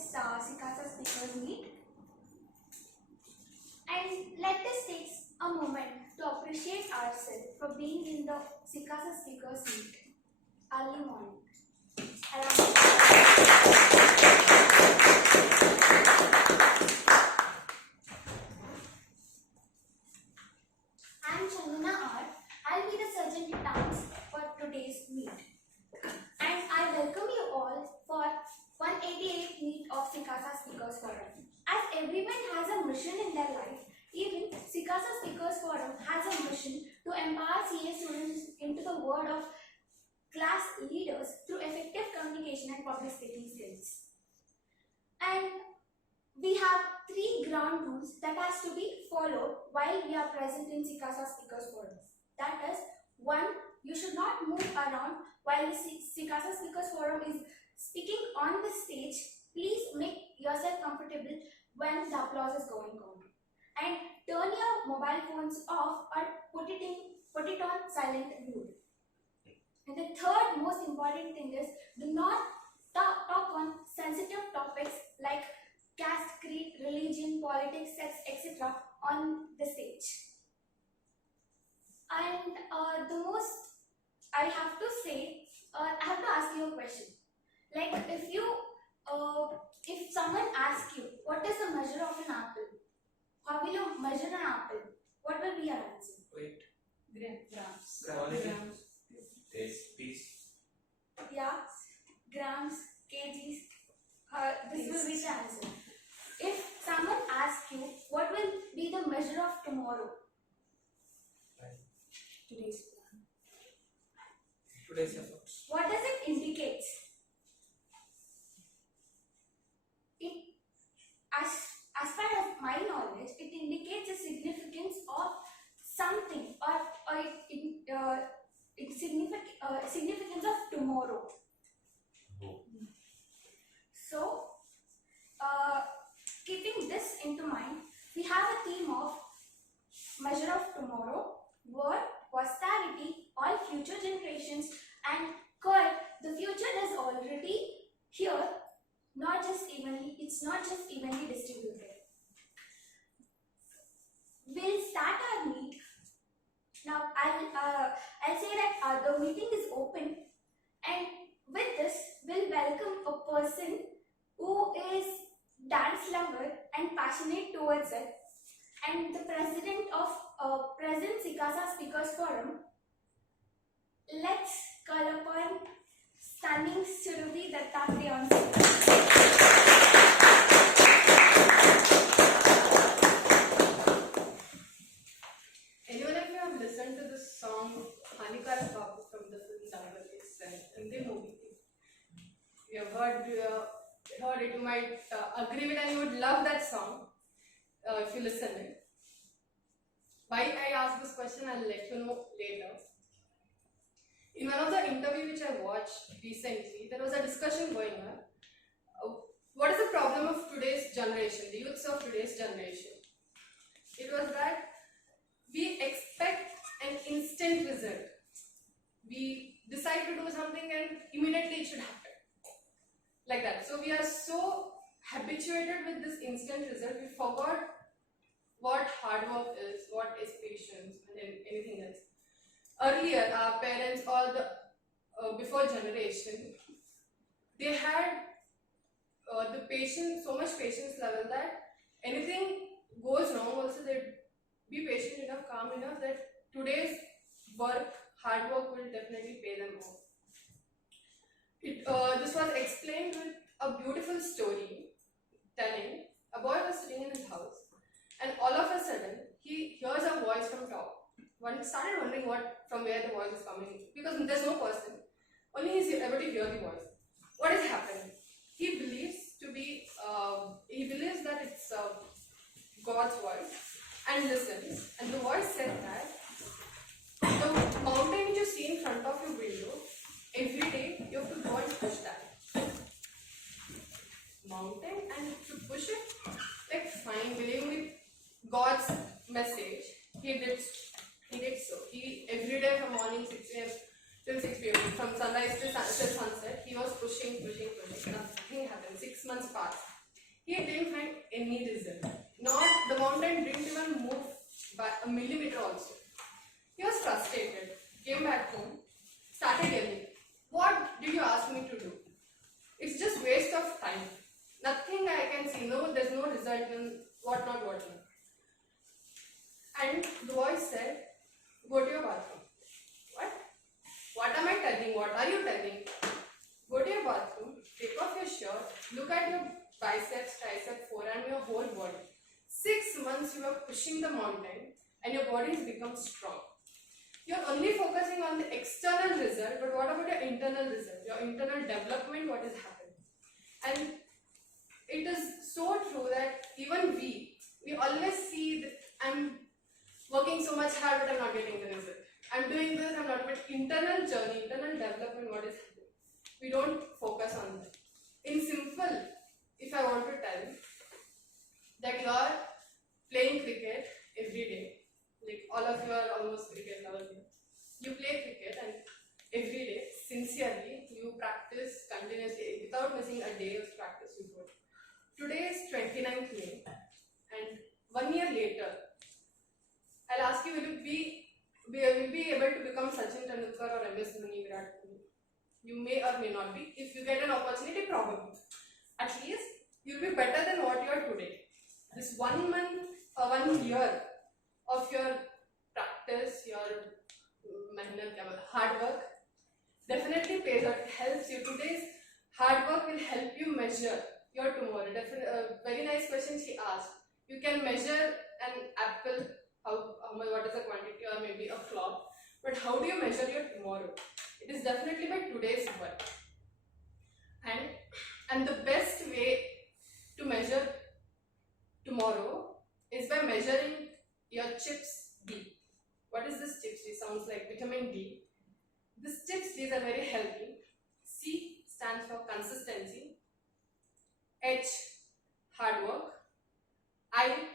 this SICASA speakers meet, and let us take a moment to appreciate ourselves for being in the SICASA speakers meet early morning. I'm Chandana R. I'll be the surgeon at Towns for today's meet. And I welcome you all for 188th meet of SICASA Speakers Forum. As everyone has a mission in their life, even SICASA Speakers Forum has a mission to empower CA students into the world of class leaders through effective communication and public speaking skills. And we have 3 ground rules that has to be followed while we are present in SICASA Speakers Forum. That is, 1. You should not move around while the SICASA Speakers Forum is speaking on the stage. Please make yourself comfortable when the applause is going on. And turn your mobile phones off or put it on silent mode. And the third most important thing is, do not talk on sensitive topics like caste, creed, religion, politics, sex, etc. on the stage. And I have to ask you a question. Like if someone asks you, what is the measure of an apple? How will you measure an apple? What will be your answer? Weight. Grams. Grams. Taste. Piece. Yeah. Grams, kgs. This will be the answer. If someone asks you, what will be the measure of tomorrow? Today's plan. Today's efforts. What does it indicate? As far as my knowledge, it indicates the significance of something or significance of tomorrow. So, keeping this into mind, we have a theme of measure of tomorrow, word, posterity, all future generations, and called the future is already here. It's not just evenly distributed. We'll start our meet. Now I'll say that the meeting is open, and with this we'll welcome a person who is dance lover and passionate towards it, and the president of present SICASA Speakers Forum. Let's call upon stunning Surabhi Dattatreya on stage. Anyone of you have listened to this song Hanikara Babu from the film Jungle? It's an Hindi movie. You have heard it, you might agree with, and you would love that song if you listen it. Why I asked this question, I'll let you know later. In one of the interviews which I watched recently, there was a discussion going on. What is the problem of today's generation, the youths of today's generation? It was that we expect an instant result. We decide to do something and immediately it should happen. Like that. So we are so habituated with this instant result, we forgot what hard work is, what is patience, and anything else. Earlier, our parents or the before generation, they had the patience, so much patience level that anything goes wrong also they'd be patient enough, calm enough that today's work, hard work will definitely pay them off. This was explained with a beautiful story telling a boy was sitting in his house and all of a sudden he hears a voice from top. One started wondering from where the voice is coming, because there's no person, only he's able to hear the voice. What is happening? He believes that it's God's voice and listens, and the voice said that the mountain which you see in front of your window, every day you have to go and push that mountain, and to push it, like fine, believing with God's message, he did so. He every day from morning 6 a.m. till 6 p.m. from sunrise till sunset, he was pushing, and nothing happened. 6 months passed. He didn't find any result. Not the mountain didn't even move by a millimeter also. He was frustrated, came back home, started yelling, "What did you ask me to do? It's just waste of time. Nothing I can see. No, there's no result and whatnot. And the voice said, "Go to your bathroom." What? What am I telling? What are you telling? Go to your bathroom, take off your shirt, look at your biceps, tricep, forearm, your whole body. 6 months you are pushing the mountain and your body has become strong. You're only focusing on the external result, but what about your internal result? Your internal development, what is happening? And it is so true that even we always see that I'm working so much hard, but I'm not getting the result. I'm doing this, I'm not, but internal journey, internal development, what is happening? We don't focus on that. In simple, if I want to tell that you are playing cricket every day, like all of you are almost cricket lovers here. You play cricket and every day, sincerely, you practice continuously without missing a day of practice before. Today is 29th May and 1 year later, I'll ask you, will you be able to become Sachin Tendulkar or MS Dhoni, Virat Kohli? You may or may not be. If you get an opportunity, probably. At least, you'll be better than what you are today. This 1 month or 1 year of your practice, your hard work, definitely pays out. It helps you. Today's hard work will help you measure your tomorrow. Very nice question she asked. You can measure an apple, what is the quantity, or maybe a clock, but how do you measure your tomorrow? It is definitely by today's work. And the best way to measure tomorrow is by measuring your CHIPS D. What is this CHIPS D? Sounds like vitamin D. This CHIPS D are very healthy. C stands for consistency. H, hard work. I,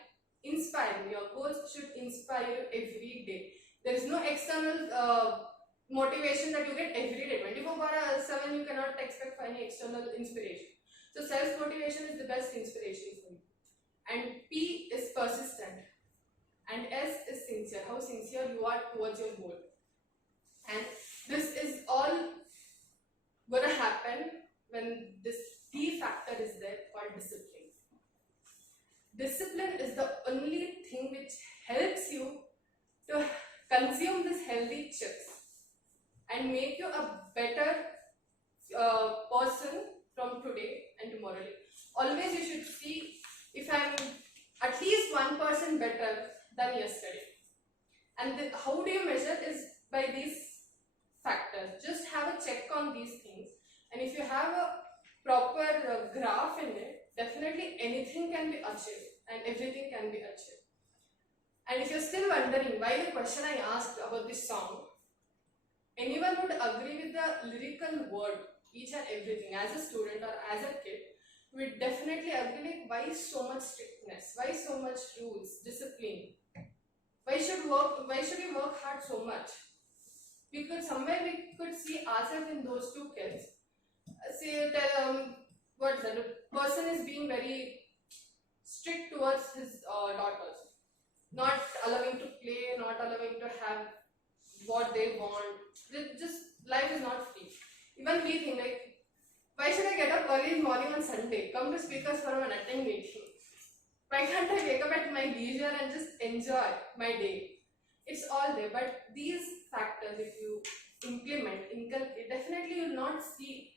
inspire. Your goals should inspire you every day. There is no external motivation that you get every day. 24/7 you cannot expect for any external inspiration. So self-motivation is the best inspiration for you. And P is persistent. And S is sincere. How sincere you are towards your goal. And this is all gonna happen when this D factor is there, called discipline. Discipline is the only thing which helps you to consume this healthy chips and make you a better person from today and tomorrow. Always you should see if I'm at least 1% better than yesterday. And how do you measure is by these factors. Just have a check on these things, and if you have a proper graph in it, definitely anything can be achieved and everything can be achieved. And if you're still wondering why the question I asked about this song, anyone would agree with the lyrical word, each and everything. As a student or as a kid, we definitely agree with why so much strictness, why so much rules, discipline. Why should we work hard so much? Somewhere we could see ourselves in those two kids. Say what is that? The person is being very strict towards his daughters, not allowing to play, not allowing to have what they want. Just life is not free. Even we think like, why should I get up early in the morning on Sunday? Come to Speakers Forum and attend meeting. Why can't I wake up at my leisure and just enjoy my day? It's all there, but these factors, if you inculcate, definitely you will not see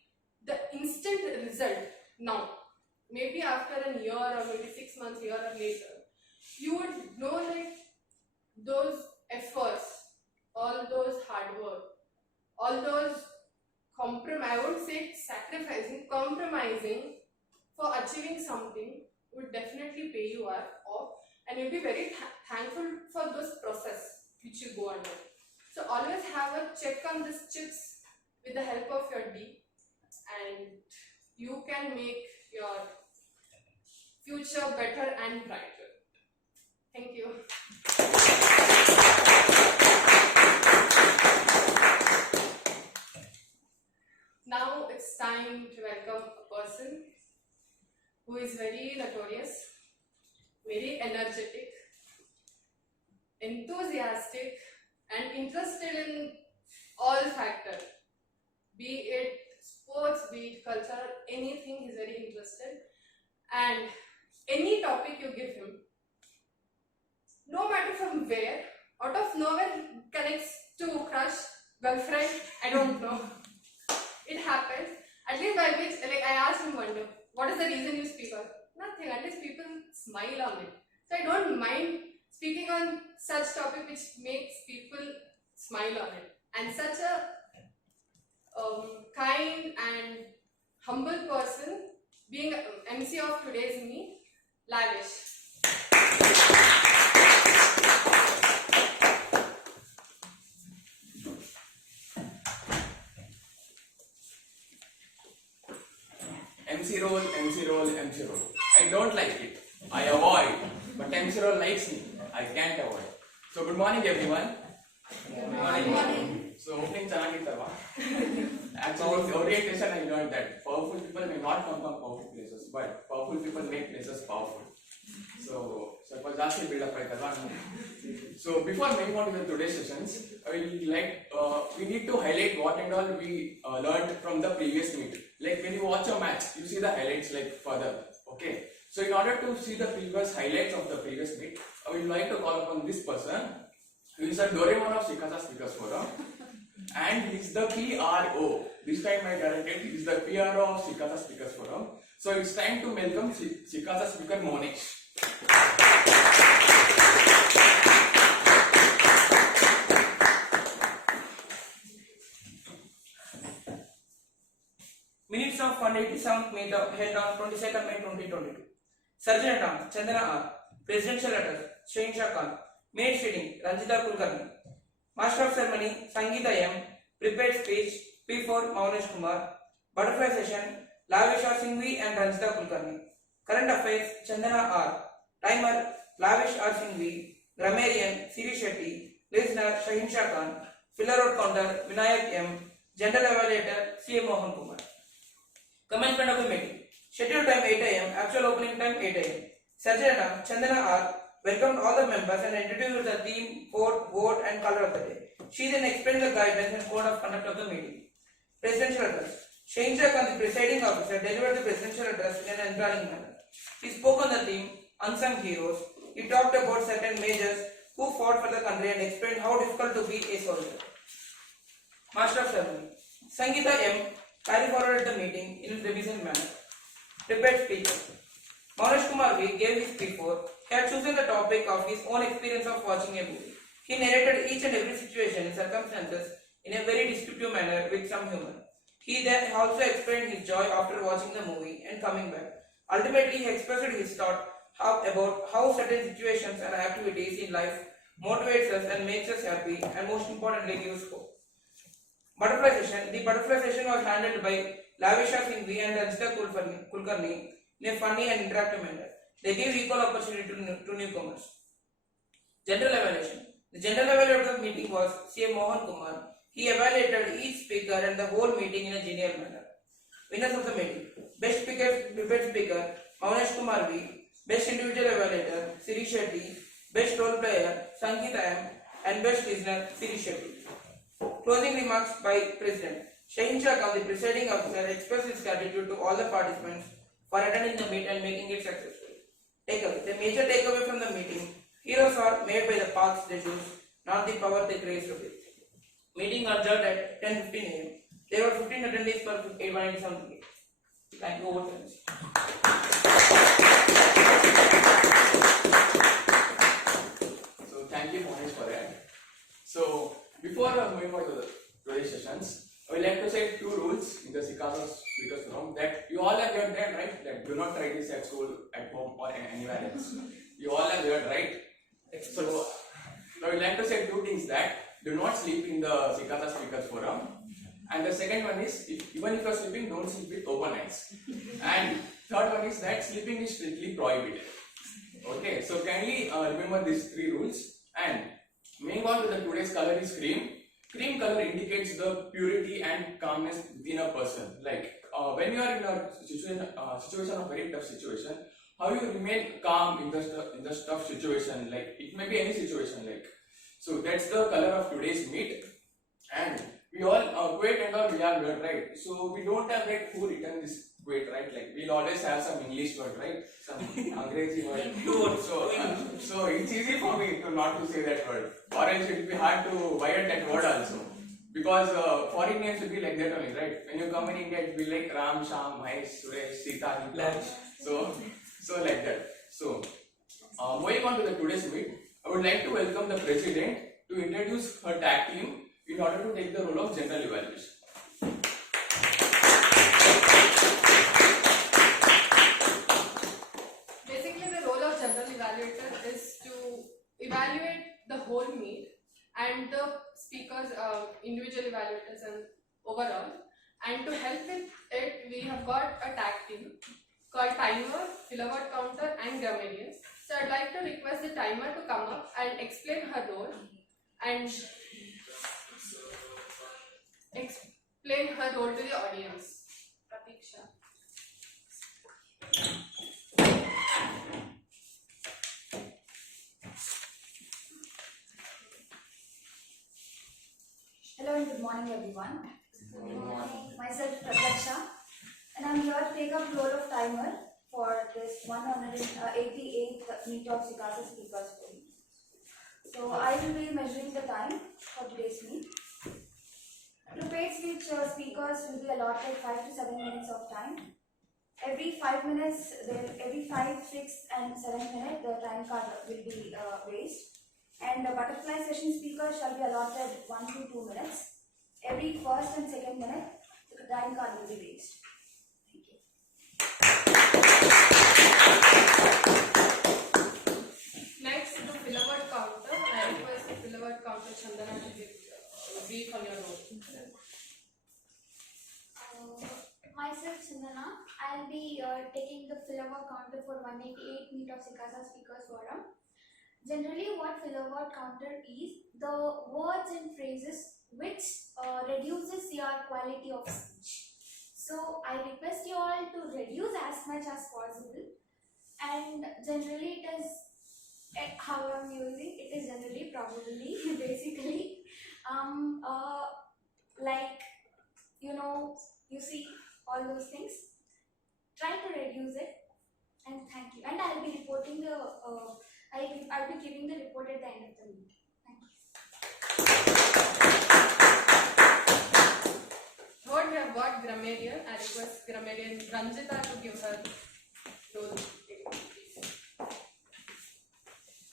the instant result now. Maybe after a year or maybe 6 months, year or later, you would know like those efforts, all those hard work, all those I won't say sacrificing, compromising for achieving something would definitely pay you off, and you'll be very thankful for this process which you go under. So always have a check on this chips with the help of your D, and you can make your future better and brighter. Thank you. Now it's time to welcome a person who is very notorious, very energetic, enthusiastic, and interested in all factors, be it sports, be it culture, anything. He's very interested, and any topic you give him, no matter from where, out of nowhere, he connects to crush, girlfriend, I don't know. It happens. At least by which, like, I asked him one day, what is the reason you speak on? Nothing, at least people smile on it. So I don't mind speaking on such topic which makes people smile on it. And such a kind and humble person, being MC of today's meet, lavish. MC role, MC role, MC role. I don't like it. I avoid. But MC role likes me. I can't avoid. So good morning everyone. Good morning. So opening ಚೆನ್ನಾಗಿತ್ತಲ್ವಾ? Actually in orientation I learned that powerful people may not come from powerful places, but powerful people make places powerful. So ಸ್ವಲ್ಪ ಜಾಸ್ತಿ build-up ಆಯ್ತಲ್ವಾ? So before moving on to the today's sessions, I will we need to highlight what and all we learned from the previous meet. Like when you watch a match, you see the highlights like further. Okay. So in order to see the previous highlights of the previous meet, I would like to call upon this person. He is a Doraemon of SICASA Speakers Forum, and he is the PRO. This time I directed, he is the PRO of SICASA Speakers Forum. So it's time to welcome SICASA speaker Monish. Minutes of 187th meet held on 22nd May 2022. Surgeon at Arms Chandana R. Presidential address Shahinsha Khan. Maid Feeding Ranjita Kulkarni. Master of Ceremony Sangeeta M. Prepared speech P4 Maunesh Kumar. Butterfly session Lavisha Singhvi and Ranjita Kulkarni. Current affairs Chandana R. Timer Lavish R. Singhvi. Grammarian Siri Shetty. Listener Shahinsha Khan. Filler out counter Vinayak M. General Evaluator C. Mohan Kumar. Commencement of the meeting. Scheduled time 8 am. Actual opening time 8 am. Surgeon Chandana R. welcomed all the members and introduced the theme, code, vote and color of the day. She then explained the guidelines and code of conduct of the meeting. Presidential address. Shahinsha Khan, the presiding officer, delivered the presidential address in an enthralling manner. He spoke on the theme, Unsung Heroes. He talked about certain majors who fought for the country and explained how difficult to be a soldier. Master of Ceremony. Sangeeta M. carried forward the meeting in a revision manner. Prepared speaker. Maunesh Kumar V. gave his P4. He had chosen the topic of his own experience of watching a movie. He narrated each and every situation and circumstances in a very descriptive manner with some humor. He then also explained his joy after watching the movie and coming back. Ultimately, he expressed his thought about how certain situations and activities in life motivates us and makes us happy and most importantly gives hope. Butterfly session. The butterfly session was handled by Lavisha Singhvi and Ranjita Kulkarni in a funny and interactive manner. They gave equal opportunity to newcomers. General evaluation. The general evaluator of the meeting was C. Mohan Kumar. He evaluated each speaker and the whole meeting in a genial manner. Winners of the meeting. Best prepared speaker Maunesh Kumar V. Best individual evaluator Siri Shetty. Best role player Sangeeta M. And best listener Siri Shetty. Closing remarks by President. Shahinsha Khan, the presiding officer, expressed his gratitude to all the participants for attending the meet and making it successful. Takeaway. The major takeaway from the meeting: heroes are made by the paths they choose, not the power they grace with. Meeting adjourned at 10:15 am. There were 15 attendees for 187 meet. Thank you. Over to you. So thank you Monish for that. So before moving on to the today's sessions, I would like to say 2 rules in the SICASA Speakers Forum that you all have heard that, right? That do not try this at school, at home or anywhere else. You all have heard, right? So I would like to say 2 things that do not sleep in the SICASA Speakers Forum. And the second one is, even if you are sleeping, don't sleep with open eyes. And third one is that sleeping is strictly prohibited. Okay, so kindly remember these 3 rules. And moving on to the today's color is cream. Cream color indicates the purity and calmness within a person. Like when you are in a situation of very tough situation, how you remain calm in the tough situation, like it may be any situation, like, so that's the color of today's meet. And we all quote and all we have learned, right? So we don't have like who written this quote, right? Like we'll always have some English word, right? Some Angrezi word. So it's easy for me to not to say that word, or else it will be hard to write that word also. Because foreign names will be like that only, right? When you come in India, it will be like Ram, Sham, Mahesh, Suresh, Sita, so like that. So moving on to the today's meet, I would like to welcome the president to introduce her tag team in order to take the role of general evaluation. Basically, the role of general evaluator is to evaluate the whole meet and the speakers, individual evaluators and overall. And to help with it, we have got a tag team called timer, kilowatt counter and grammarian. So I'd like to request the timer to come up and explain her role and explain her role to the audience. Pratiksha. Hello and good morning everyone. Good morning. Myself Pratiksha and I am here to take up the role of timer for this 188th meet of SICASA speakers forum. So I will be measuring the time for today's meet. To paid speech speakers will be allotted 5 to 7 minutes of time. Every 5 minutes, every 5, 6 and 7 minutes the time card will be raised. And the butterfly session speaker shall be allotted 1 to 2 minutes. Every first and second minute, the time card will be raised. Thank you. Next, the kilowatt counter. I request the kilowatt counter Chandana to give a brief on your role. Myself Chandana, I'll be taking the kilowatt counter for 188 meet of SICASA speakers forum. Generally, what kilowatt counter is the words and phrases which reduces your quality of speech. So I request you all to reduce as much as possible. And generally, it is how I'm using it is generally probably basically like you see all those things. Try to reduce it. And thank you. And I'll be reporting the I'll be giving the report at the end of the meeting. Thank you. Third, we have got grammarian. I request grammarian Ranjita to give her role.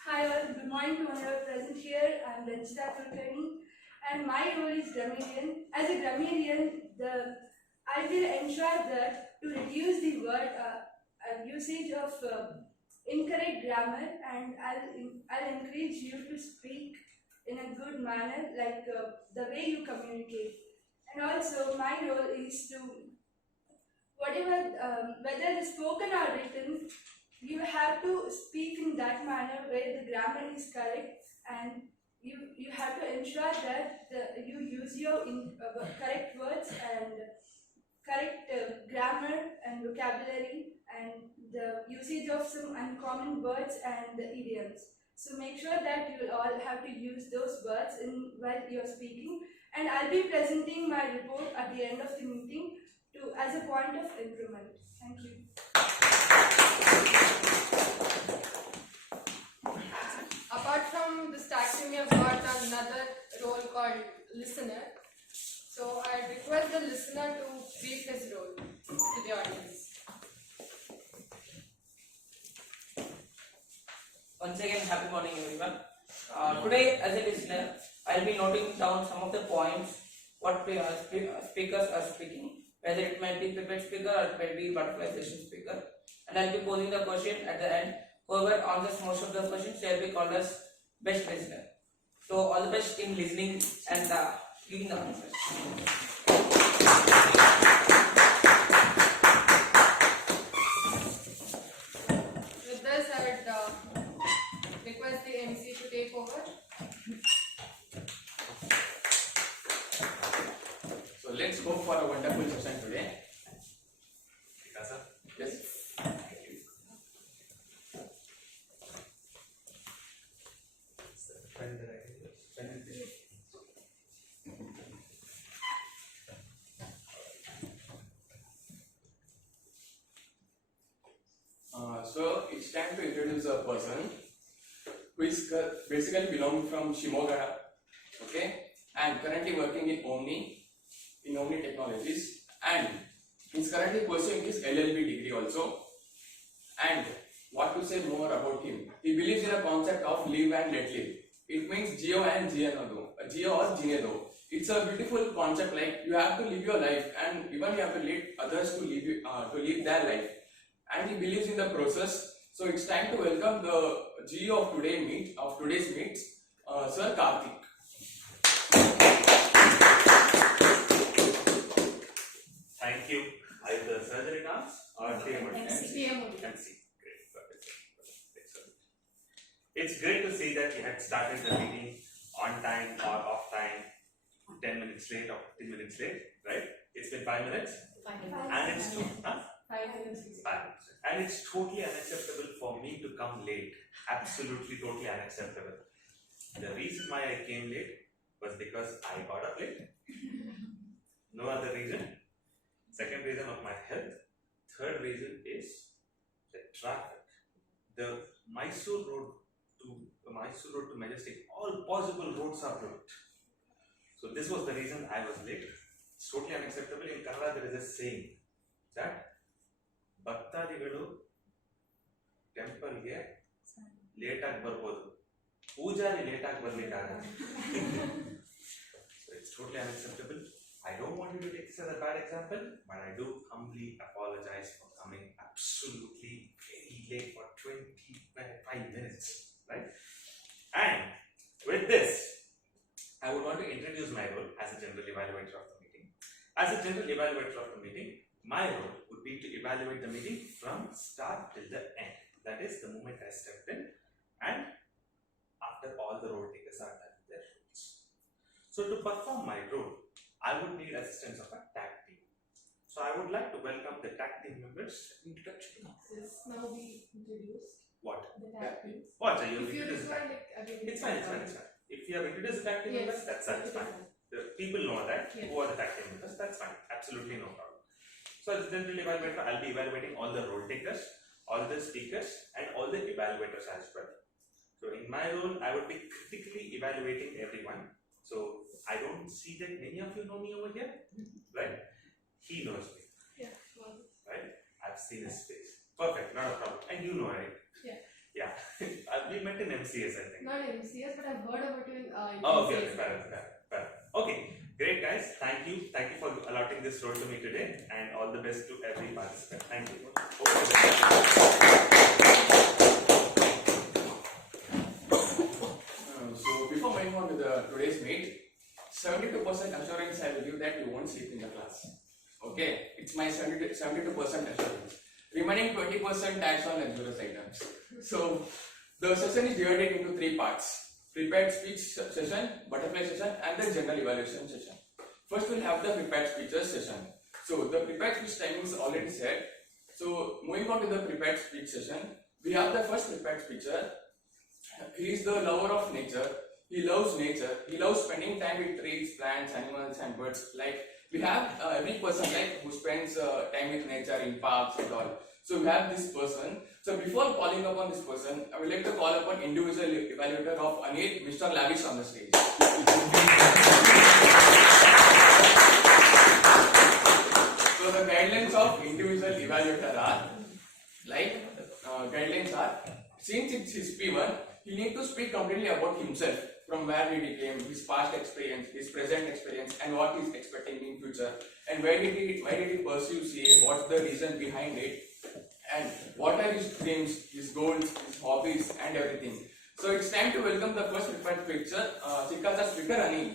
Hi all, good morning to all present here. I am Ranjita Kulkarni and my role is grammarian. As a grammarian, I will ensure that to reduce the word usage of incorrect grammar, and I'll encourage you to speak in a good manner, like the way you communicate. And also my role is to whether the spoken or written, you have to speak in that manner where the grammar is correct, and you have to ensure that you use your correct words and correct grammar and vocabulary and the usage of some uncommon words and the idioms. So make sure that you will all have to use those words while you are speaking, and I'll be presenting my report at the end of the meeting as a point of improvement. Thank you. Apart from this tag team, we have got another role called listener. So I request the listener to brief his role to the audience. Once again, happy morning everyone. Today as a listener, I will be noting down some of the points what speakers are speaking, whether it might be prepared speaker or it might be butterfly session speaker, and I will be posing the question at the end. Whoever answers most of the questions, they will be called as best listener. So all the best in listening and giving the answers. With this, I would request the MC to take over. So let's go for a wonderful session today. So it's time to introduce a person who is basically belonging from Shimoga, okay, and currently working in Omni Technologies, and he's currently pursuing his LLB degree also. And what to say more about him? He believes in a concept of live and let live. It means Geo and Geo or Ginedo. It's a beautiful concept, like you have to live your life and even you have to let others to live their life. And he believes in the process. So it's time to welcome the Geo of today's meet, Sir Karthik. Thank you. Either surgery dance or TMO. TMO. MC. Great. Excellent. It's great to see that you had started the meeting on time or off time, 10 minutes late or 15 minutes late, right? It's been 5 minutes. 5 And it's 5 minutes. 5 minutes. And it's totally unacceptable for me to come late. Absolutely, totally unacceptable. The reason why I came late was because I got up late. No other reason. Second reason of my health. Third reason is the traffic. The Mysore road to Majestic, all possible roads are blocked. So this was the reason I was late. It's totally unacceptable. In Kannada there is a saying that ಭಕ್ತಾದಿಗಳು ಟೆಂಪಲ್ಗೆ ಲೇಟಾಗಿ ಬರ್ಬೋದು, ಪೂಜಾರಿ ಲೇಟಾಗಿ ಬರ್ಲಿಕ್ಕಾಗಲ್ಲ. So it's totally unacceptable. I don't want you to take this as a bad example, but I do humbly apologize for coming absolutely very late for 25 minutes, right? And with this, I would want to introduce my role as a general evaluator of the meeting. As a general evaluator of the meeting, my role would be to evaluate the meeting from start till the end. That is the moment I stepped in and after all the role takers are done their roles. So to perform my role, I would need assistance of a tag team. So I would like to welcome the tag team members. Introduction. This now we introduced What? the tag teams. What are you If you introducing? require like again. It's fine. If you have introduced the tag team members, that's fine. The people know that who are the tag team members, that's fine. Absolutely no problem. So as a general evaluator, I'll be evaluating all the role takers, all the speakers, and all the evaluators as well. So in my role, I would be critically evaluating everyone. So I don't see that many of you know me over here, right? He knows me, Yeah. Well, right? I've seen his face. Perfect, not a problem. And you know, right? Yeah. Yeah. We met in MCS, I think. not MCS, but I've heard about you in Oh, okay, MCS. fair. Okay, great guys. Thank you for allotting this role to me today, and all the best to every participant. Thank you. So before moving on to today's meet, 72% assurance I will give that you won't sleep in the class. Okay, it's my 72% assurance. Remaining 20% tax on luxurious items. So the session is divided into 3 parts: prepared speech session, butterfly session, and the general evaluation session. First we'll have the prepared speeches session. So the prepared speech time is already set. So moving on to the prepared speech session, we have the first prepared speaker. He is the lover of nature. He loves nature. He loves spending time with trees, plants, animals, and birds. Like we have every person like who spends time with nature in parks and all. So we have this person. So before calling upon this person, I would like to call upon individual evaluator of Anil, Mr. Lavish, on the stage. So the guidelines of individual evaluator are since it's his P1, he needs to speak completely about himself, from where he came, his past experience, his present experience, and what he's expecting in future, and why did he pursue CA, what's the reason behind it, and what are his dreams, his goals, his hobbies, and everything. So it's time to welcome the first prepared speaker, SICASA speaker Anil.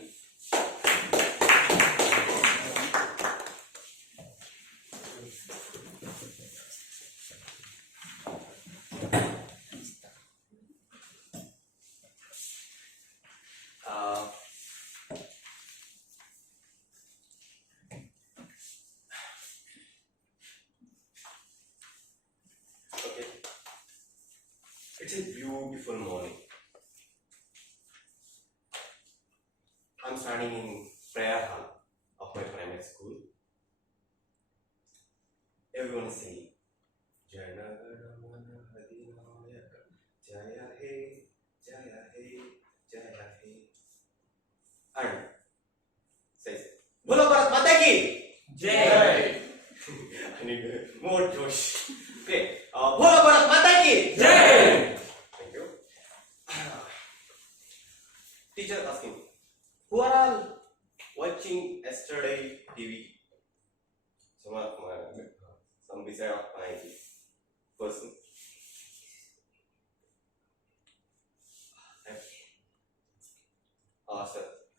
Okay. It's a beautiful morning. I'm standing in prayer hall of my primary school. Everyone is singing Jana Gana Mana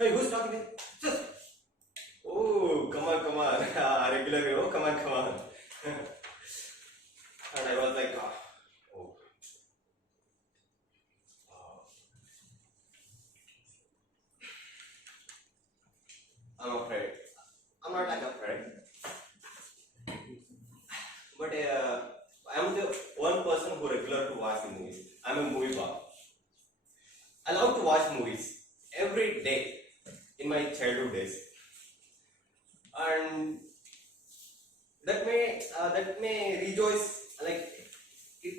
Hey, who's talking there? Just. Oh, come on, come on. Regular, oh, come on. And I was like, oh. I'm afraid. I'm not like afraid. But I'm the one person who regular to watch movies. I'm a movie buff. I love to watch movies every day in my childhood days, and that may rejoice like it.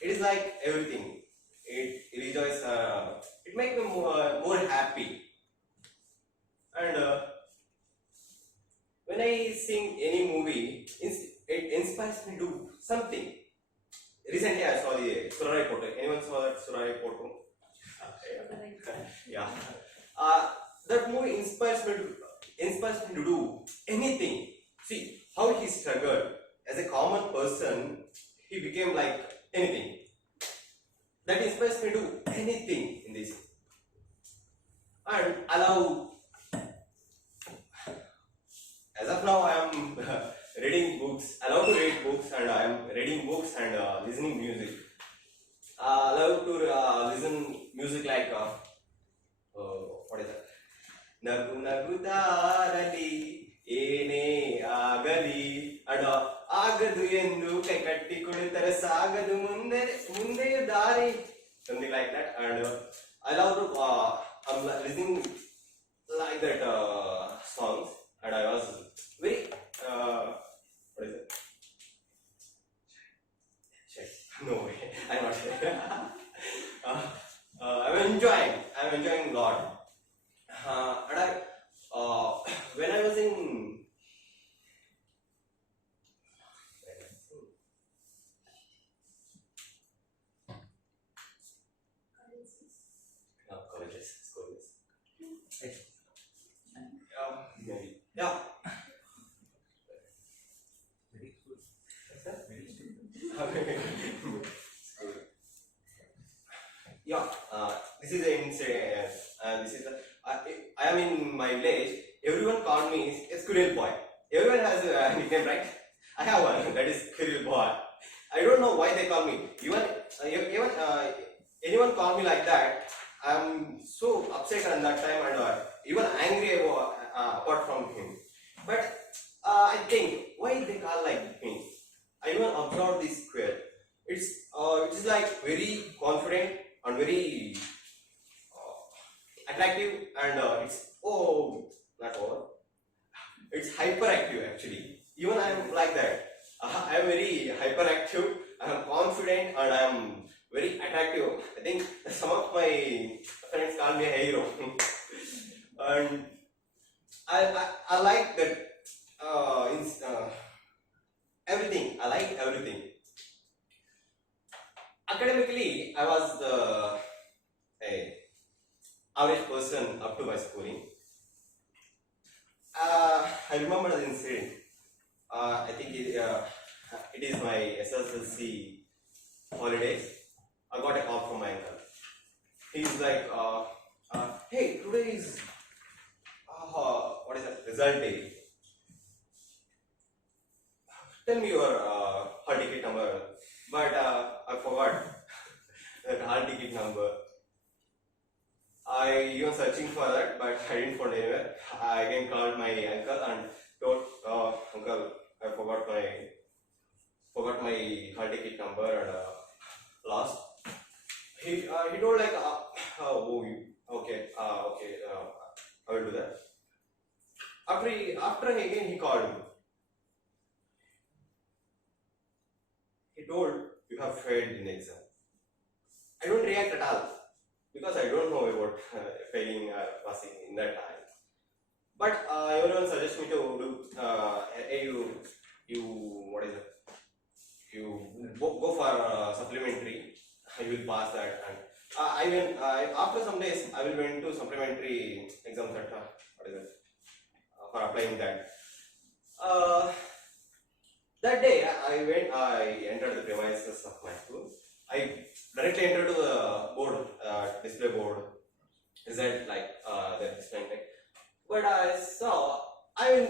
It is like everything. It rejoice. It makes me more happy, and when I sing any movie, it inspires me to do something. Recently, I saw the Surai Photo. Anyone saw that Surai Photo? Yeah. That movie inspires me to do anything. See how he struggled as a common person. He became like anything. That inspires me to do anything in this. And I love. As of now, I am reading books. I love to read books, and I am reading books and listening music. I love to listen music like what is that? Nagu nagu tarali ene agali and agadu endu kai katti kuditare sagadu munde dari, something like that. And I love to I'm listening like that songs, and I was very what is it? No way, I'm not sure. I'm enjoying a lot. And when I was in colleges, schools. Maybe. Yeah. Yeah, this is the incident. This is the. I am in my village. Everyone called me a squirrel boy. Everyone has a nickname, right? I have one. That is squirrel boy. I don't know why they call me. Even anyone call me like that, I'm so upset at that time and even angry apart from him. But I think why they call like me. I even observed this square. It is like very confident and very attractive, and not over. It's hyperactive actually. Even I am like that. I am very hyperactive. I am confident, and I am very attractive. I think some of my friends call me a hero, and I like that. Everything. I like everything. Academically, I was the average person up to my schooling. I remember the incident. I think it is my SSLC holidays. I got a call from my uncle. He's like, hey, today is what is that? Result day. Tell me your hall ticket number. But I forgot that hall ticket number. I was searching for that, but I didn't find anywhere. I again called my uncle and told, uncle, I forgot my hall ticket number and lost. He told like, okay, I will do that. After again he called me. He told, you have failed in exam. I don't react at all because I don't know about failing or passing in that time. But everyone suggests me to do, what is it? You go for supplementary. I will pass that, and after some days I will went to supplementary exam center. What is it? For applying that. That day I entered the premises of my school. I directly entered to the board, display board. Result like they're displaying like but I saw, I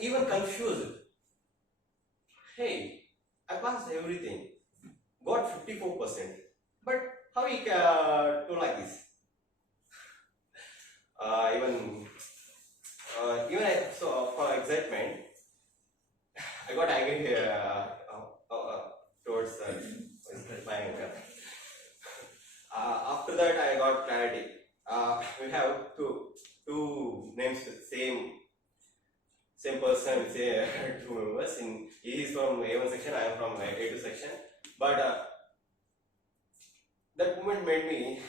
even confused. Hey, I passed everything, got 54%, but how we do like this? Even I saw for excitement, I got angry here towards my anger. After that, I got clarity. We have two names with same person with two members. He is from A1 section, I am from A2 section. But that moment made me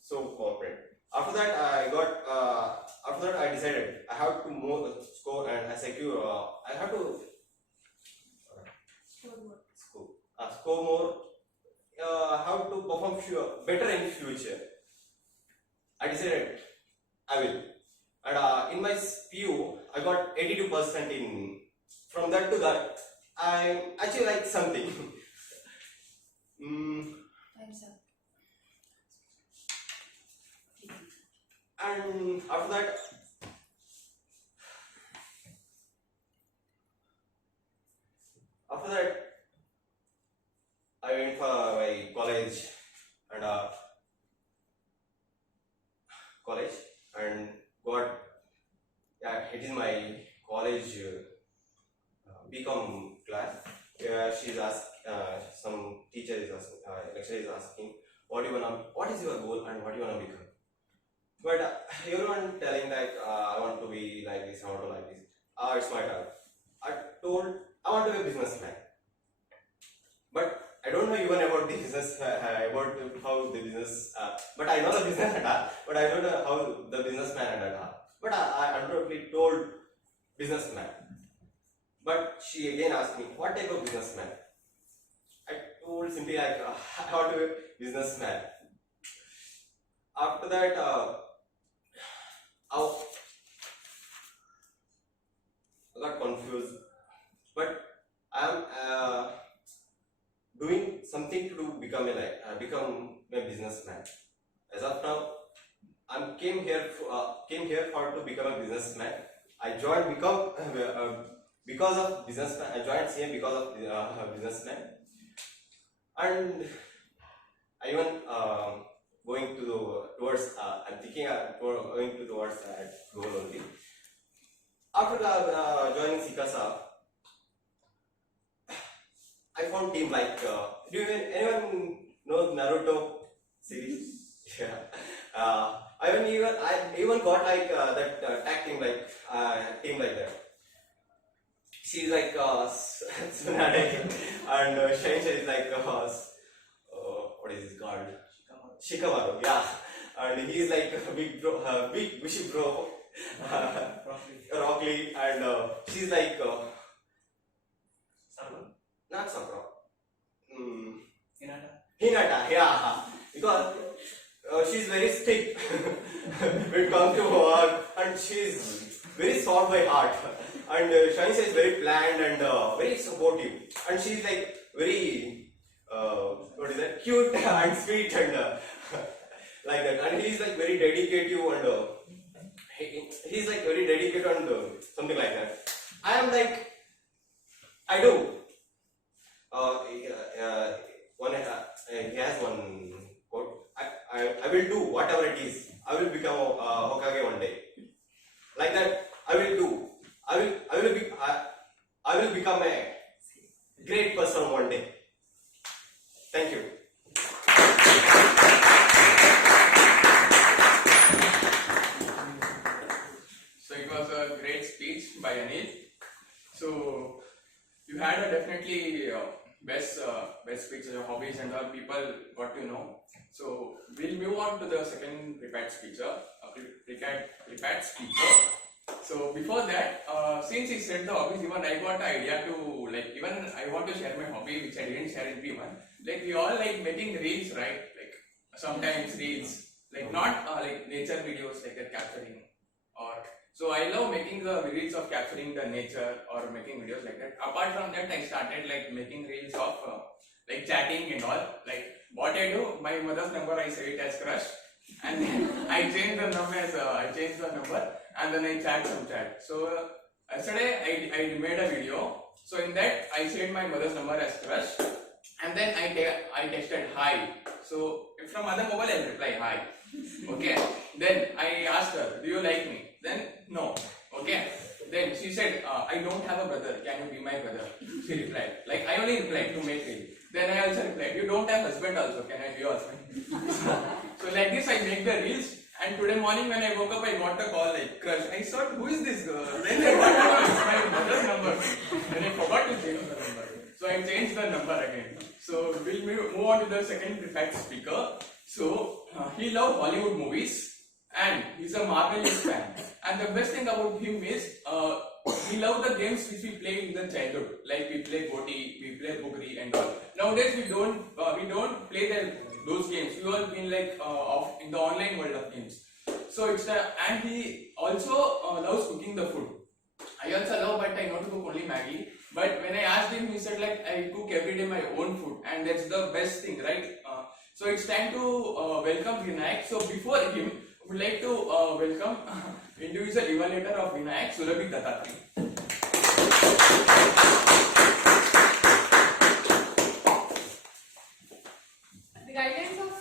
so confident. After that, I decided I have to move score and I secure. I have to score more. How to perform better in future. I decided I will. And in my PU, I got 82% in. From that to that, I actually like something. Time's up. And after that, I went for my college and got, yeah, it is my college BCom class. She's asked, some teacher is asking, lecturer is asking, what is your goal and what you wanna become? But everyone telling like, I want to be like this, I want to like this. It's my turn. I told I want to be a businessman. But I don't know even about the business, about how the business, but I know the business at all, but I don't know how the businessman at all. But I abruptly told businessman. But she again asked me, what type of businessman? I told simply like, I want to be a businessman. After that, I got confused, but I am doing something to become a businessman. As of now, I came here for to become a businessman. I joined because of businessman. I joined CM because of businessman, and I even going towards. I'm thinking going towards that goal only. After joining SICASA, I found team like. Do anyone know Naruto series? Yeah. I even got like that tag team team like that. She's like Tsunade and Shainsha is like what is this called? Shikamaru. Yeah. And he's like a big bro, big bushy bro. Rock Lee, and she's like not Sakura. Hinata, yeah. Because she's very strict when it comes to work, and she's very soft by heart. And Shanisha is very planned and very supportive. And she's like very cute and sweet and like that. And he's like very dedicated and he's like very dedicated and something like that. I am like, I do. He has one quote. I will do whatever it is. I will become Hokage one day. Like that, I will do. I will become a great person one day. Thank you. So it was a great speech by Anil. So you had a definitely best speech, your hobbies and all people got to know. So we'll move on to the second prepared speaker. So before that, since he said the hobbies, even I got the idea to even I want to share my hobby which I didn't share in P1. Like we all like making reels, right? Like sometimes reels, like not like nature videos like that capturing or. So I love making the reels of capturing the nature or making videos like that. Apart from that, I started like making reels of like chatting and all. Like what I do, my mother's number I save it as crush, and then I change the number and then I chat some chat. So yesterday I made a video. So in that I shared my mother's number as crush, and then I texted hi. So from other mobile I'll reply hi. Okay. Then I asked her, do you like me? Then no. Okay. Then she said, I don't have a brother. Can you be my brother? She replied. Like I only replied to make it. Then I also replied, you don't have husband also. Can I be your husband? So like this I make the reels. And today morning when I woke up, I got a call like crush. I thought, who is this girl? Then I got it's my mother's number. And I forgot to change the number. So I changed the number again. So we'll move on to the second preferred speaker. So he loves Hollywood movies and he's a Marvelous fan. And the best thing about him is he loves the games which we played in the childhood. Like we play Goti, we play Bugri and all. Nowadays we don't play those games. We all been like in the online world of games. So it's and he also loves cooking the food. I also love, but I know to cook only Maggie. But when I asked him, he said like I cook every day my own food, and that's the best thing, right? So it's time to welcome Vinayak. So before him, I would like to welcome individual evaluator of Vinayak, Surabhi Dattatri. The guidelines of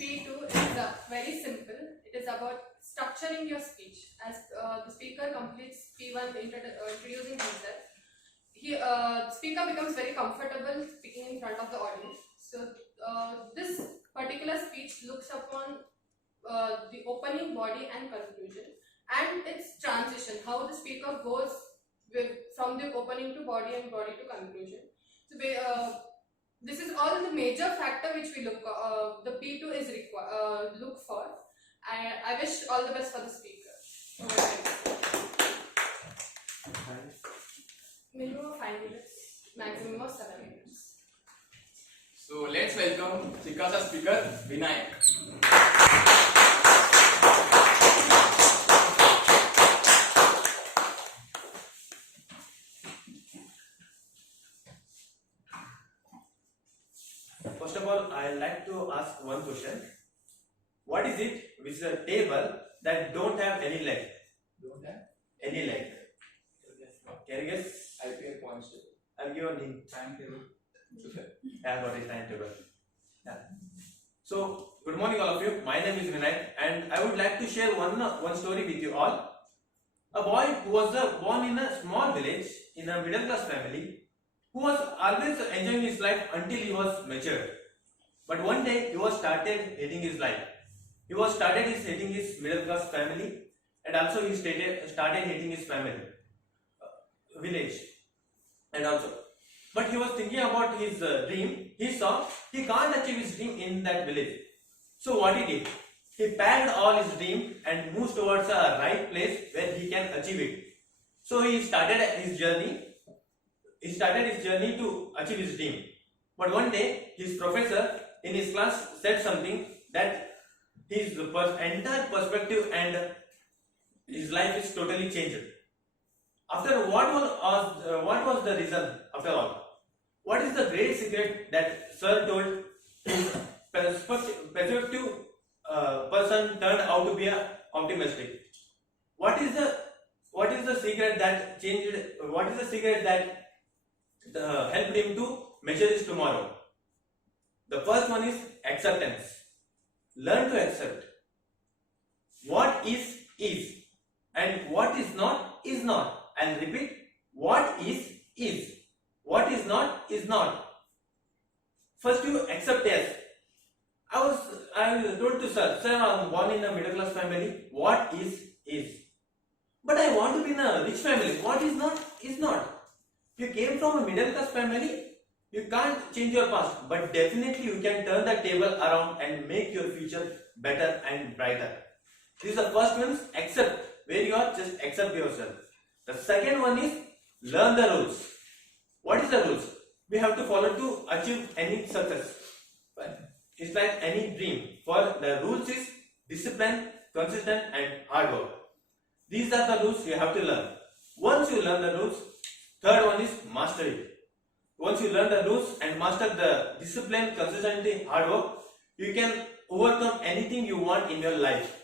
P2 is very simple. It is about structuring your speech. As the speaker completes P1 introducing himself, the speaker becomes very comfortable speaking in front of the audience. So this particular speech looks upon the opening, body and conclusion, and its transition, how the speaker goes from the opening to body and body to conclusion. So this is all the major factor which we look the P2 is look for. I wish all the best for the speaker. Minimum of 5 minutes, maximum of 7 minutes. So let's welcome SICASA speaker Vinayak. First of all, I like to ask one question. What is it which is a table that don't have any leg? Don't have Any leg? Can you guess? IPL points table. I'll give a hint. Timetable. I got a timetable. Yeah. So, good morning all of you. My name is Vinay and I would like to share one story with you all. A boy who was born in a small village in a middle class family who was always enjoying his life until he was mature. But one day he was started hating his life. He was started hating his middle class family and also he started hating his family, village and also. But he was thinking about his dream. He saw he can't achieve his dream in that village. So what he did? He packed all his dream and moved towards a right place where he can achieve it. So he started his journey. He started his journey to achieve his dream. But one day, his professor in his class said something that his entire perspective and his life is totally changed. After what was the reason? After all, what is the great secret that Sir told his perspective person turned out to be optimistic? What is the secret that changed? What is the secret that helped him to measure his tomorrow? The first one is acceptance. Learn to accept. What is, and what is not, is not. And repeat, what is. What is not. First you accept yes. I was told to sir, I am born in a middle class family. What is. But I want to be in a rich family. What is not, is not. If you came from a middle class family, you can't change your past, but definitely you can turn the table around and make your future better and brighter. This is the first one, accept. Where you are, just accept yourself. The second one is learn the rules. What is the rules? We have to follow to achieve any success. It's like any dream. For the rules is discipline, consistent and hard work. These are the rules you have to learn. Once you learn the rules, third one is mastery. Once you learn the rules and master the discipline, consistency, hard work, you can overcome anything you want in your life.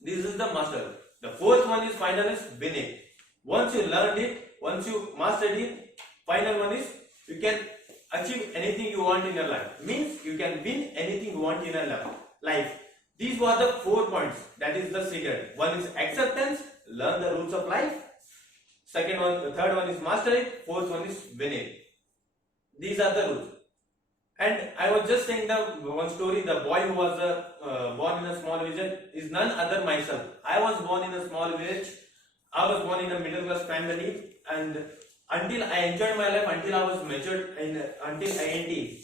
This is the master. The fourth one is final is win it. Once you learned it, once you mastered it, final one is you can achieve anything you want in your life. Means you can win anything you want in your life. These were the 4 points. That is the secret. One is acceptance, learn the rules of life. Second one, the third one is master it. Fourth one is win it. These are the rules. And I was just saying the one story. The boy who was born in a small village is none other myself. I was born in a small village. I was born in a middle class family, and until I enjoyed my life, until I was matured, until I 18.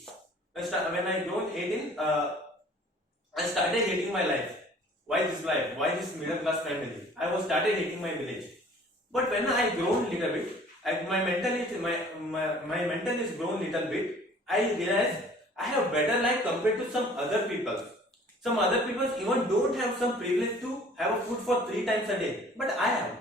When I turned 18, I started hating my life. Why this life? Why this middle class family? I was started hating my village. But when I grown little bit, my mental is grown little bit. I realized I have better life compared to some other people. Some other people even don't have some privilege to have a food for 3 times a day, but I have.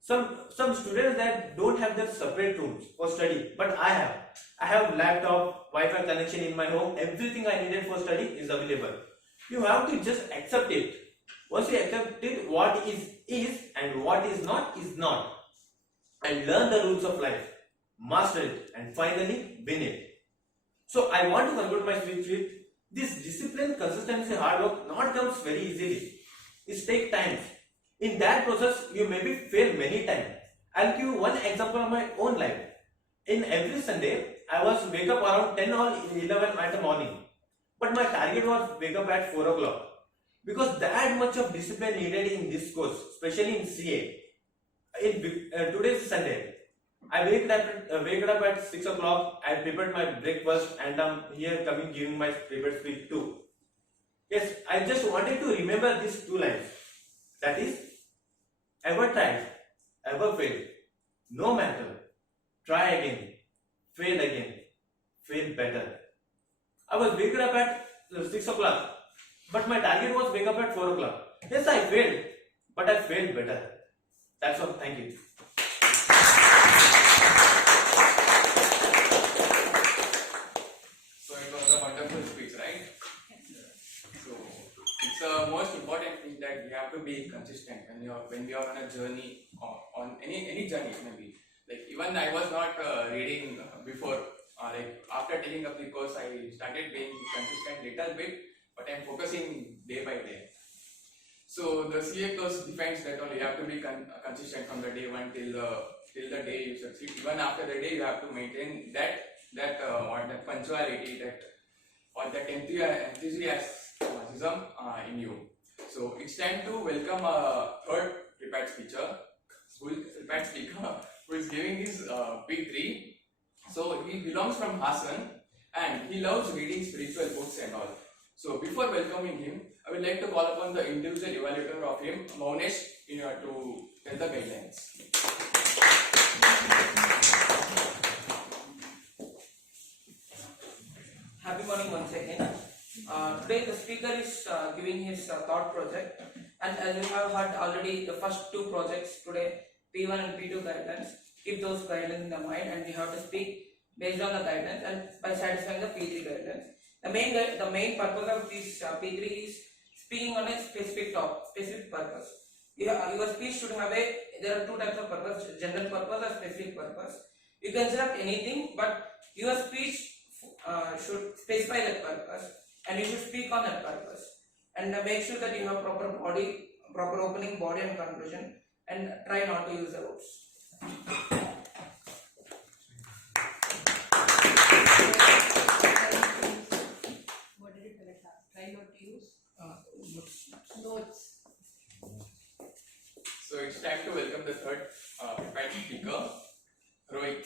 Some students that don't have their separate rooms for study, but I have. I have laptop, Wi-Fi connection in my home. Everything I needed for study is available. You have to just accept it. Once you accept it, what is and what is not, and learn the rules of life, master it, and finally win it. So I want to conclude my speech with this: discipline, consistency, hard work not comes very easily. It takes time. In that process, you maybe fail many times. I'll give you one example of my own life. In every Sunday, I was wake up around 10 or 11 at the morning. But my target was wake up at 4 o'clock. Because that much of discipline needed in this course, especially in CA. Today's Sunday. I wake up at 6 o'clock. I prepared my breakfast and I'm here giving my prepared speech too. Yes, I just wanted to remember these 2 lines. That is, ever tried, ever failed, no matter, try again, fail better. I was waking up at 6 o'clock, but my target was wake up at 4 o'clock. Yes, I failed, but I failed better. That's all. Thank you. So it was a wonderful speech, right? So it's the most important thing that we have to be consistent when we are on a journey, or on any journey maybe. Like even I was not reading before. Like after taking up the course, I started being consistent little bit, but I'm focusing day by day. So the CA course defines that only you have to be consistent from the day 1 till the day you succeed. Even after the day, you have to maintain that punctuality, that enthusiasm in you. So it's time to welcome a third prepared speaker who is giving his P3. So he belongs from Hassan and he loves reading spiritual books and all. So before welcoming him, I would like to call upon the individual evaluator of him, Maunesh, to tell the guidelines. Happy morning once again. Today the speaker is giving his thought project, and as you have heard already, the first 2 projects today, P1 and P2 guidelines. Keep those guidelines in the mind, and we have to speak based on the guidelines and by satisfying the P3 guidelines. The main purpose of this P3 is speaking on a specific purpose. Your speech should have there are 2 types of purpose: general purpose or specific purpose. You can select anything, but your speech should specify that purpose, and you should speak on that purpose. And make sure that you have proper opening, body and conclusion, and try not to use the words. What did you select? Try not to use notes. So it's time to welcome the third prepared speaker, Rohit.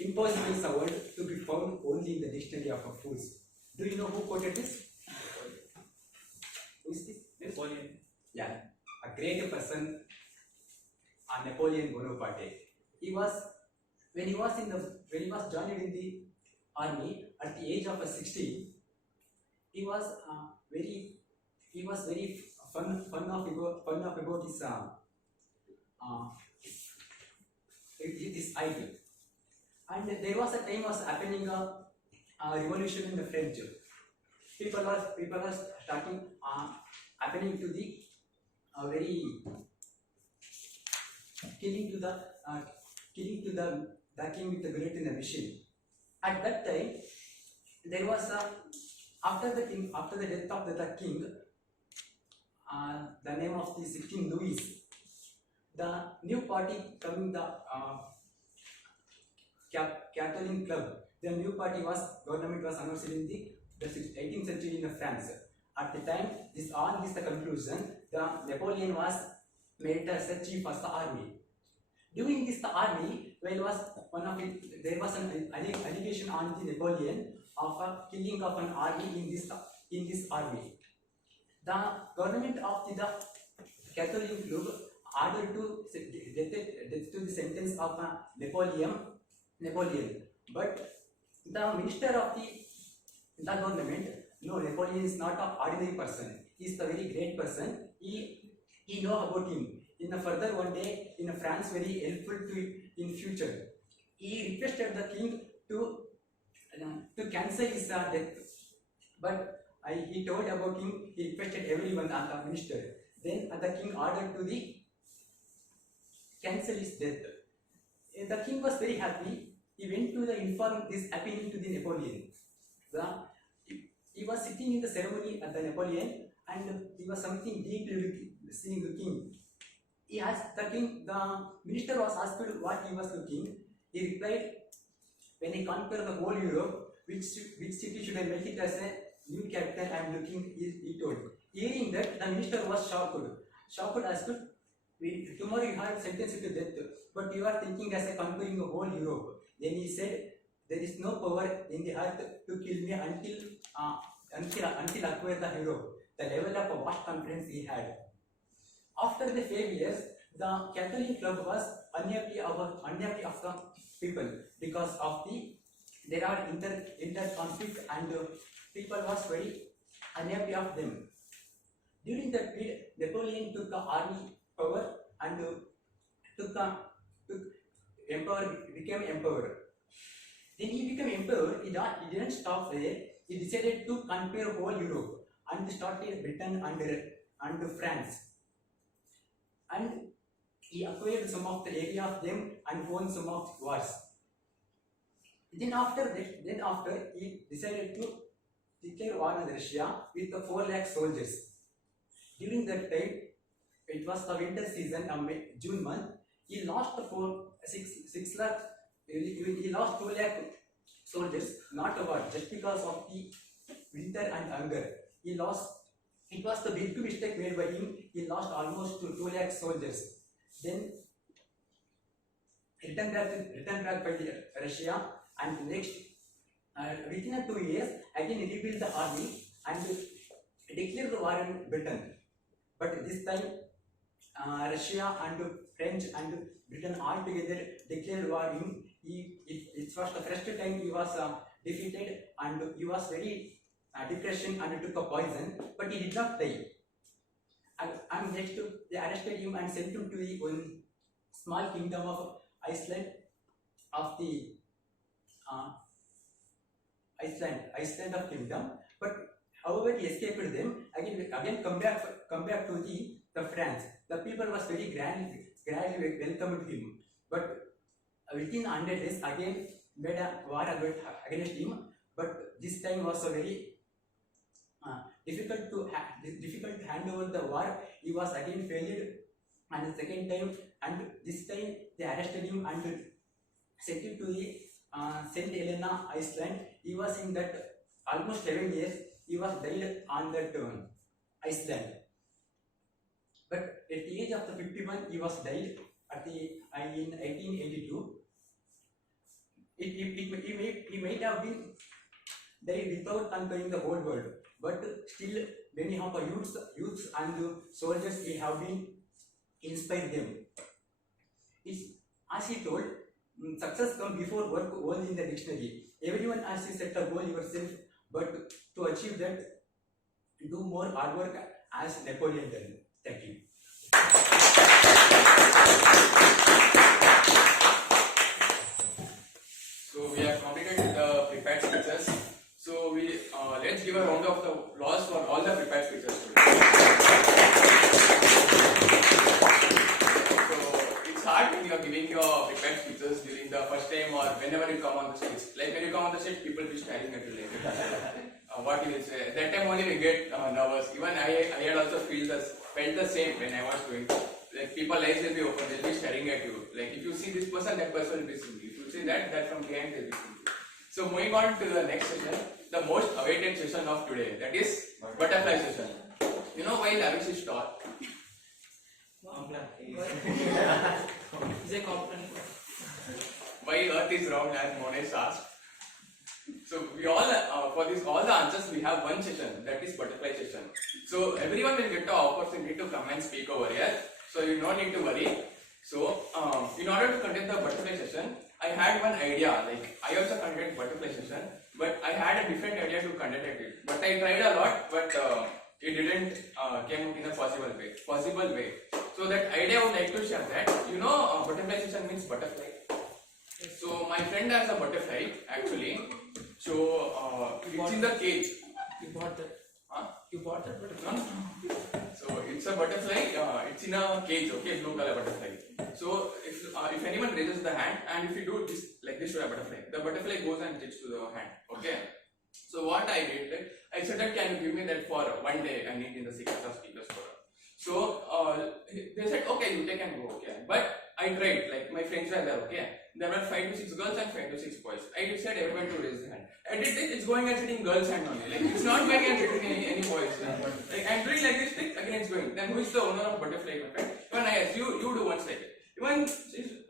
Impossible is a word to be found only in the dictionary of fools. Do you know who quoted this? Who is this? Napoleon. Yeah, a great person, Napoleon Bonaparte. When he was joined in the army at the age of 16. He was very fun of about his this idea. And there was a time was happening a revolution in the French. People were starting happening to the very killing to the king with the bullet in the machine. At that time, there was after the death of the king, the name of the King Louis, the new party coming the Catholic club. The new party government was announced in the 18th century in France. At the time, this the conclusion. The Napoleon was made as the chief of the army. During this army, there was an allegation on the Napoleon of a killing of an army in this army. The government of the Catholic club ordered to death to the sentence of Napoleon, but the minister of the government, no, Napoleon is not an ordinary person. He is a very great person. He know about him. In the further one day in France, very helpful to in future. He requested the king to cancel his death, but he told about him. He requested everyone and the minister. Then the king ordered to cancel his death. The king was very happy. He went to inform this happening to the Napoleon. He was sitting in the ceremony at the Napoleon, and he was something deeply seeing the king. He asked the king. The minister was asked what he was looking. He replied, "When I conquer the whole Europe, which city should I make it as a new capital? I am looking." He told. Hearing that, the minister was shocked. Asked, "Tomorrow you have sentenced to death, but you are thinking as a conquering the whole Europe." Then he said, "There is no power in the earth to kill me until acquire the Europe." The level of vast confidence he had. After the 5 years, the Catholic club was unhappy of the people because of there are inter conflict, and people was very unhappy of them. During that period, Napoleon took the army power and became emperor. Then he became emperor. He didn't stop there. He decided to conquer whole Europe and started Britain and France. And he acquired some of the area of them and won some of the wars. Then after he decided to declare war on Russia with the 4 lakh soldiers. During that time, it was the winter season, June month. He lost 6 lakh. He lost 2 lakh soldiers, not a war, just because of the winter and hunger. He lost. It was the big mistake made by him. He lost almost 2 lakh soldiers. Then returned back by Russia, and next within 2 years again rebuilt the army and declared the war on Britain. But this time Russia and French and Britain all together declared war on him. It was the first time he was defeated, and he was very depression and took a poison, but he did not die. And next they arrested him and sent him to the one small kingdom of Iceland, of the Iceland of kingdom. But however he escaped them. Again come back to the France. The people was very grandly welcomed him. But within 100 days again made a war against him. But this time was a very difficult to hand over the war. He was again failed, and the second time, and this time they arrested him and sent him to the St. Helena Iceland. He was in that almost 7 years. He was died on that Iceland. But at the age of 51, he was died in 1882. He might have been died without conquering the whole world, but still many of the youths and soldiers he have been inspired them. As he told, success comes before work only in the dictionary. Everyone has to set a goal yourself, but to achieve that, do more hard work as Napoleon did. Thank you. the first time or whenever you come on the stage. Like when you come on the stage, people be staring at you like what you will say. That time only we get nervous. Even I had also felt the same when I was doing. Like people eyes will be open, they'll be staring at you. Like if you see this person, that person will be seeing you. If you see that from behind they'll be seeing you. So moving on to the next session, the most awaited session of today, that is butterfly session. You know why Lavish is tall? Is a complaint. Why Earth is round, as Monesh asked. So we all for this all the answers we have one session, that is butterfly session. So everyone will get the opportunity to come and speak over here. So you don't need to worry. So in order to conduct the butterfly session, I had one idea. Like I also conduct butterfly session, but I had a different idea to conduct it. But I tried a lot, but it didn't came in a possible way. So that idea I would like to share that. You know, butterfly session means butterfly. So my friend has a butterfly actually. So it's in the cage. You bought that? Huh? You bought that? No. So it's a butterfly. It's in a cage. Okay, blue color butterfly. So if anyone raises the hand and if you do this like this to a butterfly, the butterfly goes and hits to the hand. Okay. So what I did, like I said that can you give me that for one day? I need in the SICASA speakers forum. So they said okay, you take and go. Okay, but I tried. Like my friends were there. Okay, there were 5 to 6 girls and 5 to 6 boys. I said everyone to raise their hand. I did it. It's going and sitting girls' hand only. Like it's not going and sitting any boys. Like I'm doing like this thing again. It's going. Then who is the owner of butterfly? My friend. When I asked you do once like it. Even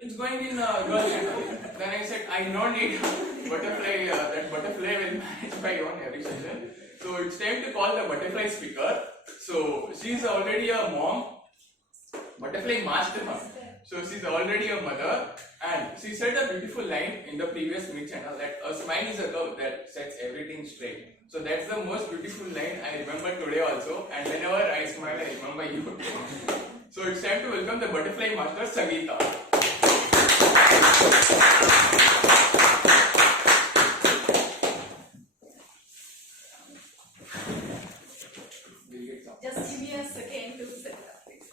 it's going in girls' hand only. Then I said I don't need butterfly. That butterfly will manage my own every session. So it's time to call the butterfly speaker. So she's already a mom, butterfly master. So she's already a mother, and she said a beautiful line in the previous meet channel that a smile is a curve that sets everything straight. So that's the most beautiful line I remember today also, and whenever I smile, I remember you. So it's time to welcome the butterfly master, Sangeeta. Just give me a second to set it up, please.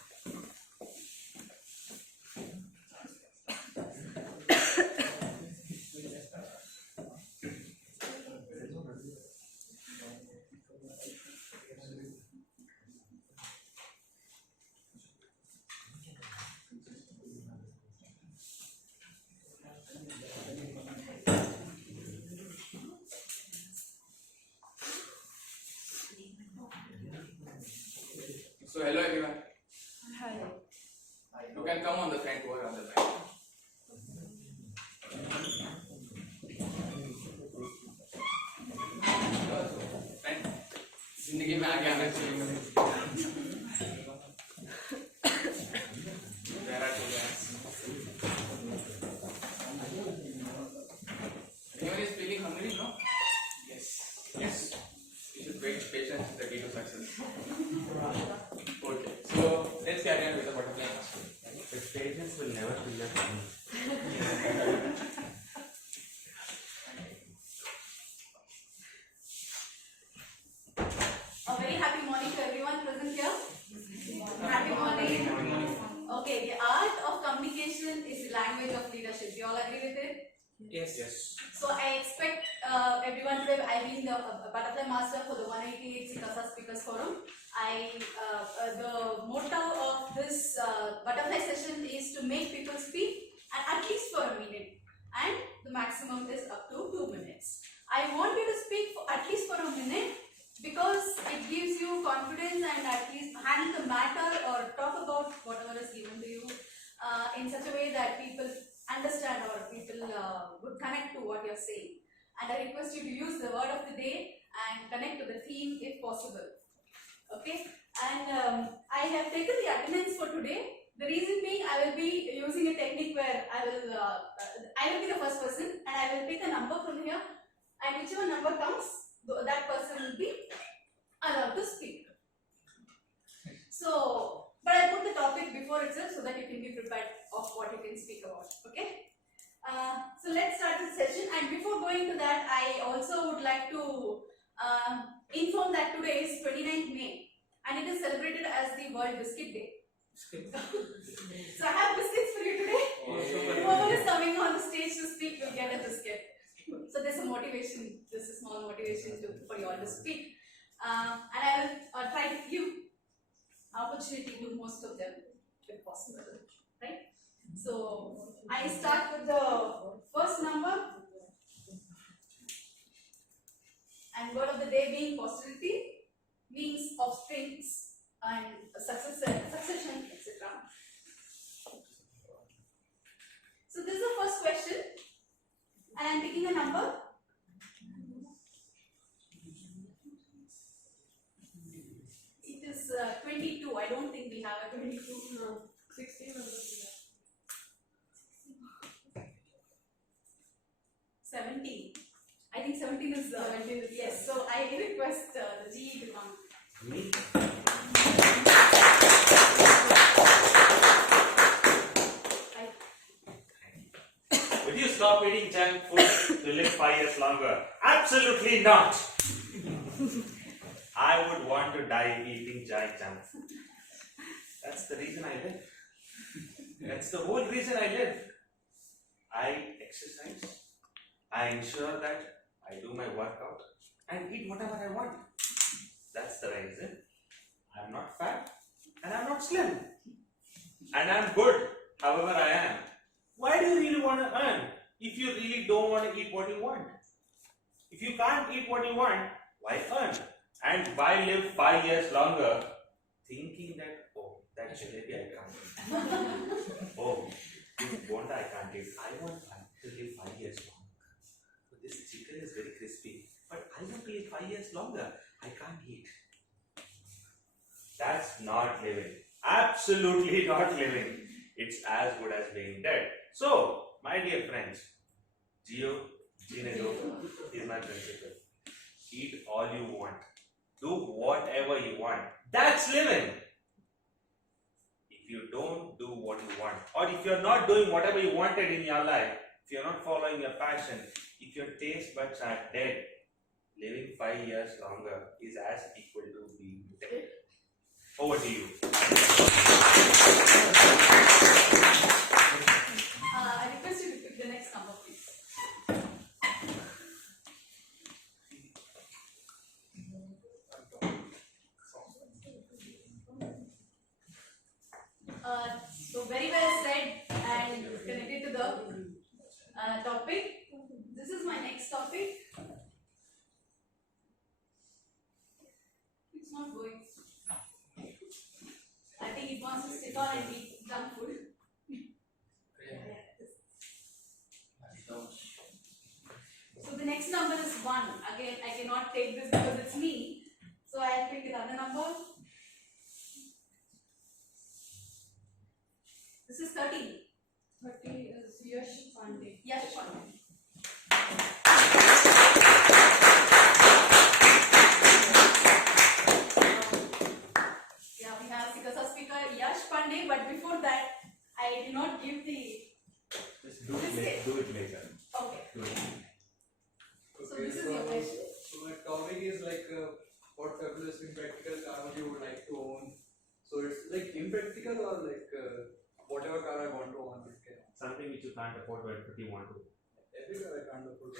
So hello everyone. Hi. You can come on the front or on the back. Friend, जिंदगी में आगे आना चाहिए. There are 2 guys. Anyone is feeling hungry? No? Yes. You should wait. Patience is the key to success. Okay, so let's carry on with the butterfly master. If patience will never be your friend. A very happy morning to everyone present here. Happy morning. Okay, the art of communication is the language of leadership. Do you all agree with it? Yes. So I expect everyone today. I've been the butterfly master for the 188 SICASA Speakers Forum. The motto of this butterfly session is to make people speak at least for a minute, and the maximum is up to 2 minutes. I want you to speak for at least for a minute because it gives you confidence and at least handle the matter or talk about whatever is given to you in such a way that people understand or people would connect to what you're saying. And I request you to use the word of the day and connect to the theme if possible. Okay, and I have taken the attendance for today. The reason being, I will be using a technique where I will be the first person and I will pick a number from here, and whichever number comes, that person will be allowed to speak. So, but I put the topic before itself so that you can be prepared of what you can speak about. Okay. So let's start the session, and before going to that, I also would like to inform that today is 29th May and it is celebrated as the World Biscuit Day. So I have biscuits for you today. Whoever is coming on the stage to speak will get a biscuit. So there's a motivation, there's a small motivation for you all to speak. And I will try to give opportunity to most of them if possible, right? So I start with the first number, and word of the day being posterity, means offsprings and succession, etc. So this is the first question, and I'm picking a number. It is 22. I don't think we have a 22. No, 16 or 17. I think 17 is 17 is yes. So I request the GE to come. Me? Would you stop eating junk food to live 5 years longer? Absolutely not! I would want to die eating junk food. That's the reason I live. That's the whole reason I live. I exercise. I ensure that I do my workout and eat whatever I want. That's the reason. I'm not fat and I'm not slim. And I'm good however I am. Why do you really want to earn if you really don't want to eat what you want? If you can't eat what you want, why earn? And why live 5 years longer thinking that, oh, that jalebi I can't eat. Oh, this bonda I can't eat. I want to live 5 years longer. This chicken is very crispy, but I want to live 5 years longer. I can't eat. That's not living. Absolutely not living. It's as good as being dead. So, my dear friends, Geo, Ginedo is my principle. Eat all you want. Do whatever you want. That's living. If you don't do what you want, or if you're not doing whatever you wanted in your life, if you're not following your passion, if your taste buds are dead, living 5 years longer is as equal to being dead. Over to you. I request you to pick the next number, please. So very well said and connected to the topic. This is my next topic. It's not going. I think it wants to sit on and eat junk food. So the next number is 1. Again, I cannot take this because it's me. So I'll pick another number. This is 13. 30 is Yash Pandey. Yash Pandey. Yeah, we have SICASA speaker Yash Pandey, but before that, I did not give the. Just do it later. Do it later. Okay. Do it. So this is your question. So my topic is like what fabulous impractical car you would like to own. So it's like impractical or like whatever car I want to own. Something which you can't afford but you want to. Every car I can't afford.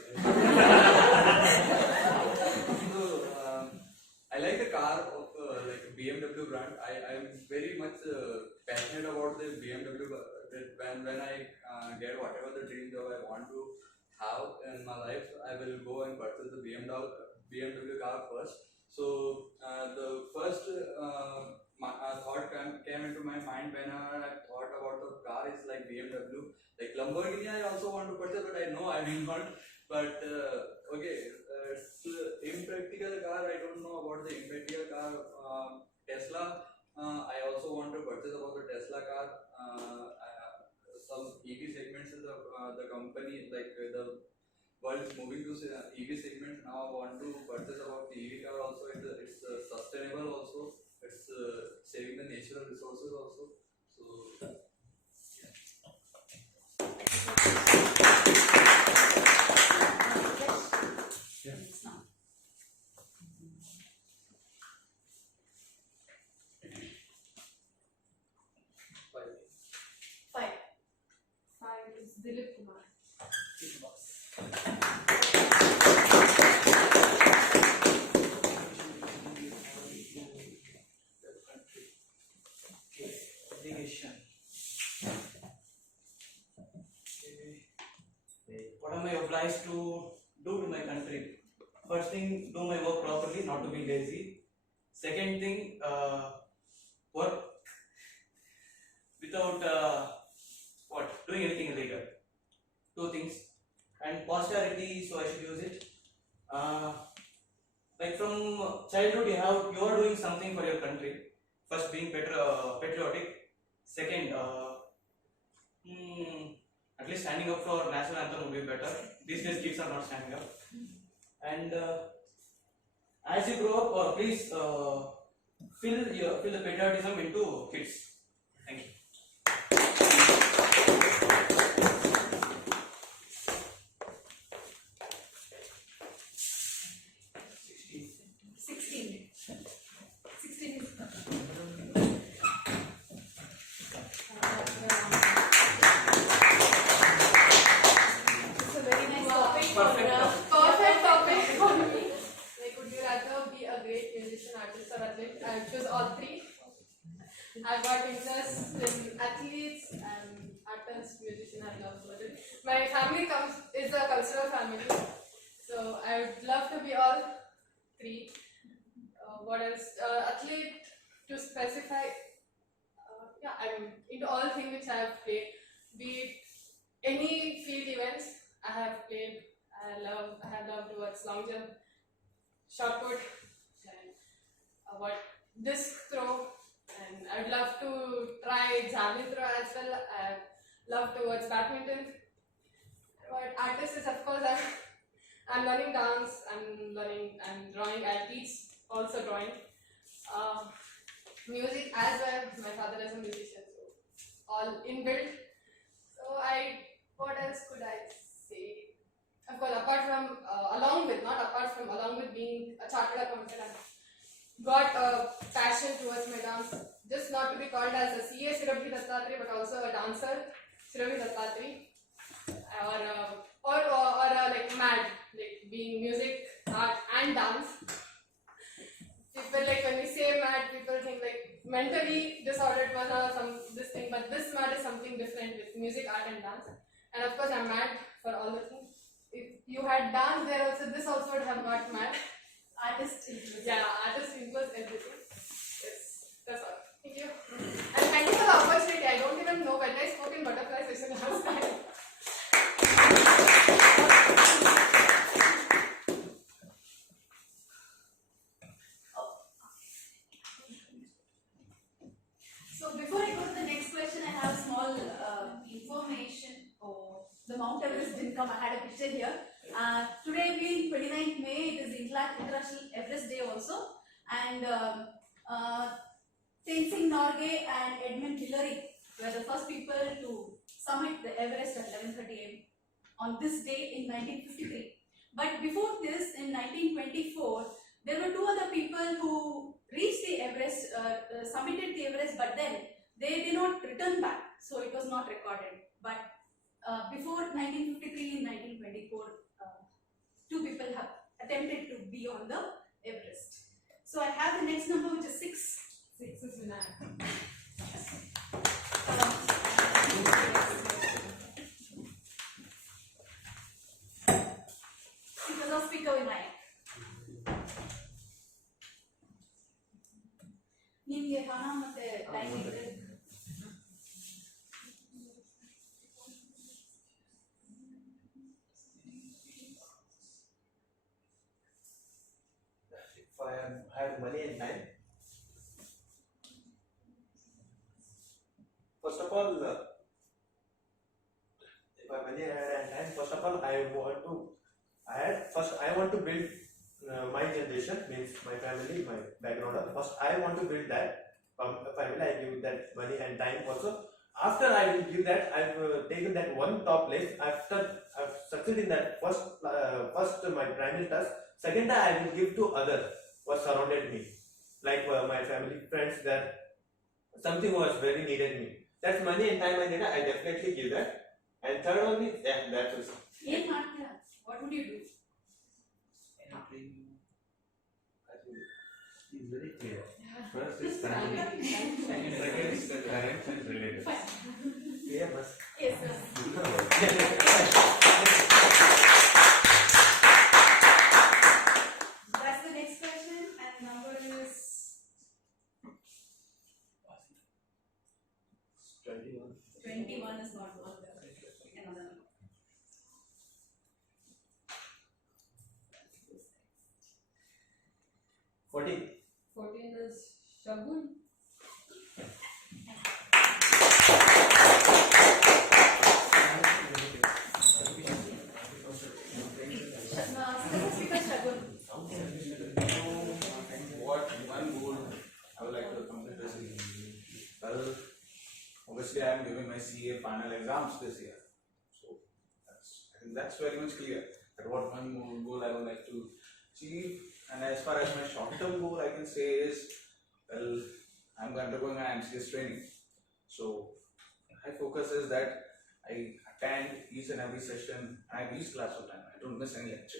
So I like the car of like a BMW brand. I am very much passionate about the BMW. When I get whatever the dream job I want to have in my life, I will go and purchase the BMW car first. So the first thought came into my mind when I thought about the car is like BMW. Like Lamborghini I also want to purchase, but I know I will not. But okay, it's impractical car. I don't know about the impractical car. Tesla. I also want to purchase about the Tesla car. Some EV segments in the company, like the world is moving to EV segments. Now I want to purchase about the EV car also. It's sustainable also. It's saving the natural resources also. So Yeah. is Dilip Kumar. Delegation. What am I obliged to do to my country? First thing, do my work properly, not to be lazy. Second thing, work without doing anything illegal. Two things. And posterity, so I should use it. Like from childhood, you are doing something for your country. First, being patriotic. Second, at least standing up for national anthem would be better. These days, kids are not standing up. And as you grow up, please fill the patriotism into kids. Thank you. I chose all three. I've got interest in athletes and artists, musician, I love it. My family is a cultural family, so I would love to be all three. What else? Athlete, to specify, I'm into all things which I have played, be it any field events I have played. I have loved towards long jump, shot put, and disc throw, and I'd love to try javelin throw as well. I love towards badminton. But artist is, of course, I'm learning dance, I'm drawing. I teach also drawing. Music as well. My father is a musician, so all inbuilt. So what else could I say? Of course, along with being a chartered accountant, I've got a passion towards my dance. Just not to be called as a CA Shirabhi Dattatri, but also a dancer, Shirabhi Dattatri, or like mad, like being music, art, and dance. People, like when we say mad, people think like mentally disordered person this thing, but this mad is something different with music, art, and dance. And of course, I'm mad for all the things. If you had dance there also, this also would have got mad. Artist influence. Yeah, artist influence everything. Yes, that's all. Thank you. And thank you for the opportunity. I don't even know when I spoke in butterfly session last time. So before I go to the next question, I have small information. The Mount Everest didn't come. I had a picture here. Today being 29th May, it is International Everest Day also. And Tenzing Norgay and Edmund Hillary were the first people to summit the Everest at 11:30 am on this day in 1953. But before this, in 1924, there were two other people who reached the Everest, summited the Everest, but then they did not return back, so it was not recorded. But before 1953 and 1924, two people have attempted to be on the Everest. So I have the next number, which is 6. 6 is Vinayak. Because of speaker Vinayak. ನಿಮಗೆ ಹಣ ಮತ್ತೆ time ಇದೆ. If I have money and time, first of all, if I have money and time, first of all, I want to build my generation, means my family, my background. First, I want to build that family. I give that money and time also. After I will give that, I've taken that one top place. After I've succeeded in that first my primary task. Second, I will give to others who surrounded me, like my family, friends. That something was very needed me. That's money and time I need. I definitely give that. And third one is, yeah, that's also. What would you do? He's very clear. First is family, second is the parents and relatives. Yeah, but Yes, sir. That's the next question, and the number is 21. 21 is not one. Another number. Fourteen. 14 is Shagun. What one goal I would like to accomplish this year? Well, obviously I am giving my CA final exams this year. So I think that's very much clear that what one goal I would like to achieve. And as far as my short-term goal I can say is, well, I'm undergoing an MCS training. So my focus is that I attend each and every session and I reach class on time. I don't miss any lecture.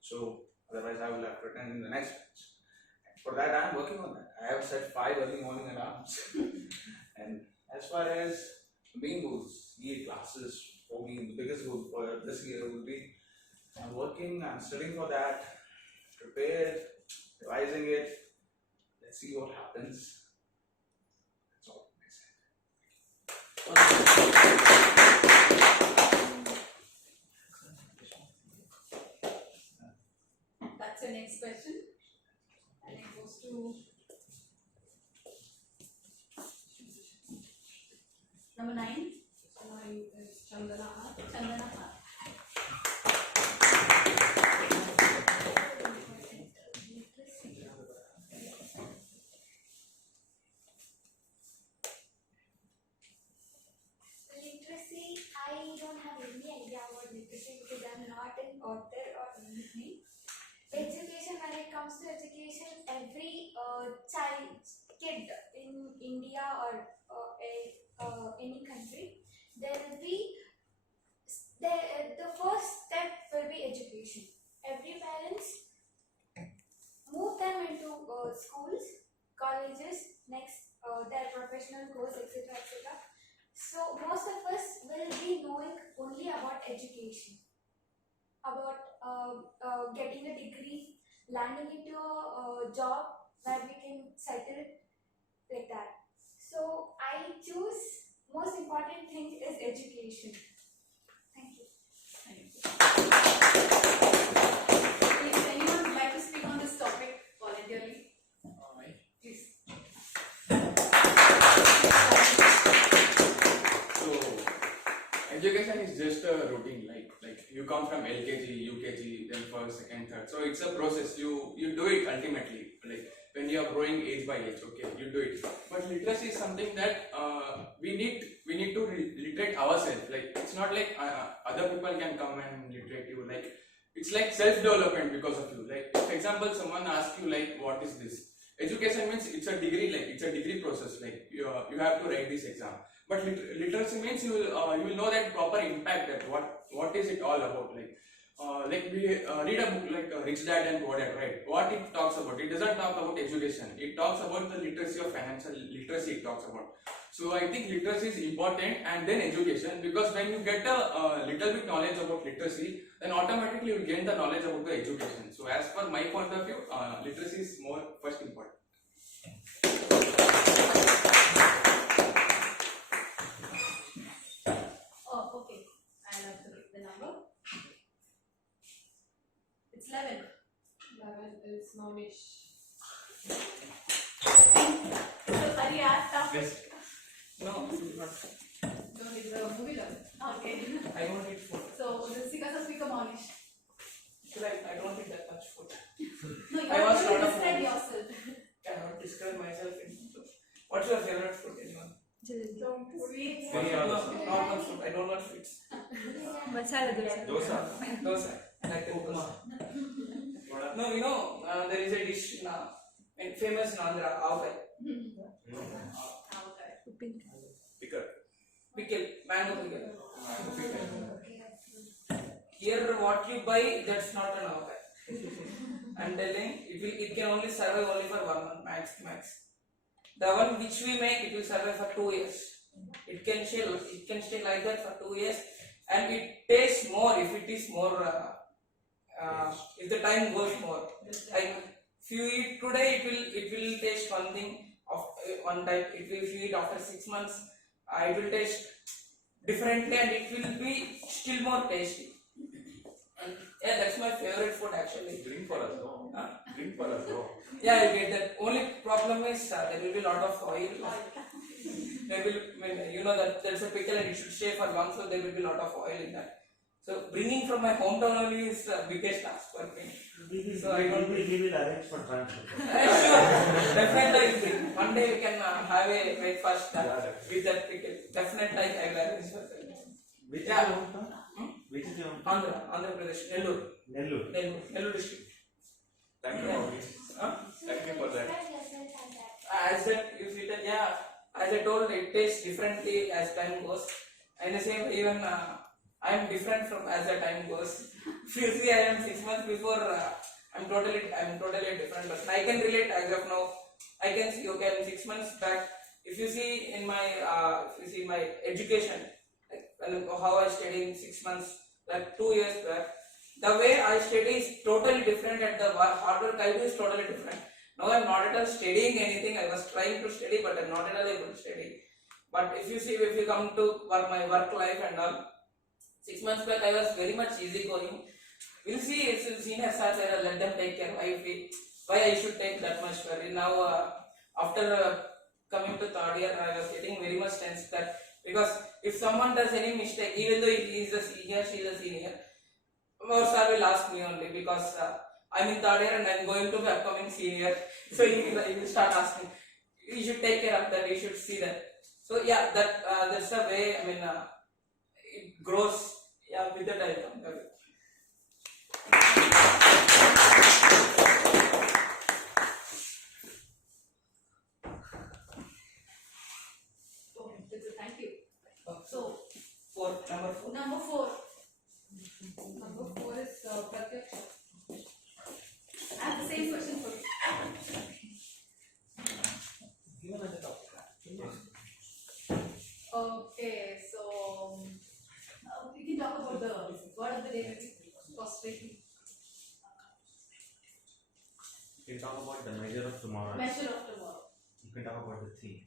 So otherwise I will have to attend in the next batch. For that I am working on that. I have set 5 early morning alarms. And as far as main goals, CA classes, for me the biggest goal for this year will be I'm working, I'm studying for that, prepared, revising it. Let's see what happens. That's all That's your next question. And it goes to number 9. 9 is Chandana R. Chandana R. Literacy, I don't have any idea about literacy because I'm not an author or anything. Education, when it comes to education, every kid in India or any country, there will be the first step will be education. Every parents move them into schools, colleges, next their professional course, etc., etc. So most of us will be knowing only about education, about getting a degree, landing into a job where we can settle like that. So I choose most important thing is education. Thank you. If anyone would like to speak on this topic voluntarily, please. So education is just a routine, like you come from LKG, UKG, then first, second, third. So it's a process. You do it ultimately, like when you are growing age by age. Okay, you do it. But literacy is something that we need to literate ourselves. Like it's not like other people can come and literate you. Like it's like self-development because of you. Like for example, someone asks you like, what is this? Education means it's a degree, like it's a degree process. Like you have to write this exam. But literacy means you will know that proper impact, that what is it all about. Like we read a book like Rich Dad and Poor Dad, right? What it talks about? It doesn't talk about education. It talks about the literacy of financial literacy. It talks about. So I think literacy is important, and then education, because when you get a little bit knowledge about literacy, then automatically you will gain the knowledge about the education. So as per my point of view, literacy is more first important. Oh, okay. I'll have to pick the number. It's 11. 11 is Monish. So are you asked after? No, not. Don't need the movie done. Okay. I don't eat food. So the SICASA speaker Monish. Like, I don't eat that much food. No, you I have was to sort of describe yourself. Cannot describe myself in food. What's your favorite food, anyone? Sweets. Normal food. I don't want sweets. Masala dosa. Dosa. Dosa. I like the upma. No, you know, there is a dish famous in Andhra, avkai. Okay. Picker. Pickle, mango pickle. Mango pickle. Here, what you buy, that's not an avocado. I'm telling, it can only survive only for 1 month max. The one which we make, it will survive for 2 years. It can stay like that for 2 years, and it tastes more if it is more. If the time goes more. Like if you eat today, it will taste one thing of one type. If you eat after 6 months, it will taste differently, and it will be still more tasty. And yeah, that's my favorite food actually. Drink for us, no? Huh? Drink for us, no? Yeah, I get that. Only problem is there will be a lot of oil. There will, that there's a pickle and it should stay for long, so there will be a lot of oil in that. So bringing from my hometown only is the biggest task for me. So I don't. We will arrange for transport. Sure, definitely I will bring. One day we can have a breakfast with that pickle. Definitely I will arrange for that. Which is Yeah. your hometown? Which is your hometown? Andhra Pradesh, Nellore district. Thank you, Yeah. Bobby. Huh? Thank you for that. As that you feel that, yeah, as I told, it tastes differently as time goes. And the same, even I am different from as the time goes. If you see, I am 6 months before, I'm totally different person. I can relate as of now. I can see, okay, I'm 6 months back. If you see in my, my education, like how I studied in 6 months, like 2 years back, the way I study is totally different, and the hard work I do is totally different. Now I'm not at all studying anything. I was trying to study, but I'm not at all able to study. But if you come to my work life and all, 6 months back I was very much easygoing. We'll see, it's senior staff, let them take care. Why I should take that much worry. Now after coming to third year, I was getting very much tense that because if someone does any mistake, even though he is a senior, she is a senior, our sir will ask me only because I'm in third year and I'm going to be upcoming senior. So he will start asking, you should take care of that, you should see that. So yeah, that's the way, it grows. Yeah, with the time. Okay, thank you. So, Number four. Number 4 is Pratyaksha. I have the same question for you. Okay, so we can talk about the word of the day, maybe prostrating. You can talk about the measure of tomorrow. Measure of tomorrow. You can talk about the theme.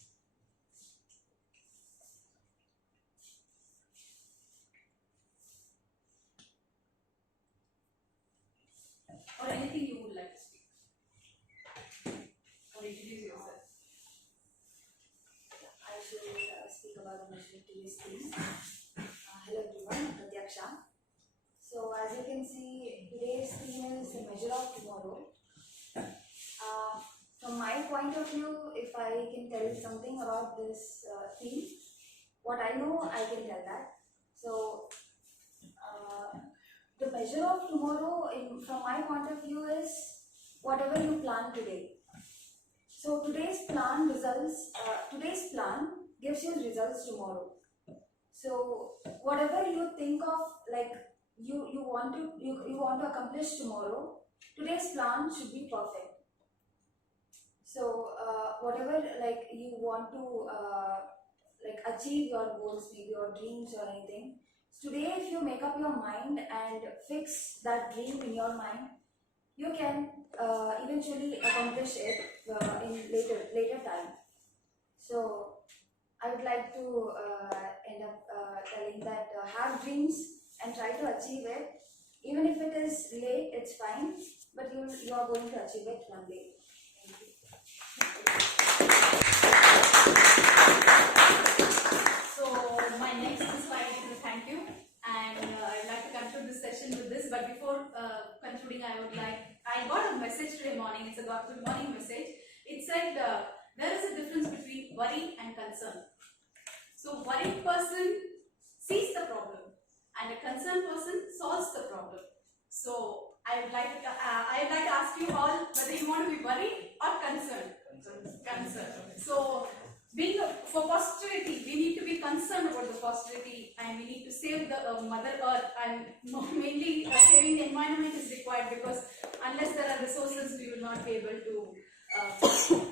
Or anything you would like to speak. Or introduce yourself. I should speak about the mission to this theme. Hello everyone, I'm Pratyaksha. So as you can see, today's theme is the measure of tomorrow. From my point of view, if I can tell something about this theme, what I know, I can tell that. So the measure of tomorrow, from my point of view, is whatever you plan today. So today's plan gives you results tomorrow. So whatever you think of, like you want to accomplish tomorrow, today's plan should be perfect. So whatever like you want to achieve your goals, maybe your dreams or anything. Today, if you make up your mind and fix that dream in your mind, you can eventually accomplish it in later time. So I would like to end up telling that have dreams and try to achieve it. Even if it is late, it's fine, but you are going to achieve it one day. Thank you. So my next slide is a thank you, and I'd like to conclude this session with this. But before concluding, I got a message today morning. It's a good morning message. It said there is a difference between worry and concern. So worried person sees the problem, and a concerned person solves the problem. So I would like to ask you all whether you want to be worried or concerned. Concerned. So for posterity, we need to be concerned about for the posterity, and we need to save the Mother Earth, and mainly saving the environment is required, because unless there are resources, we will not be able to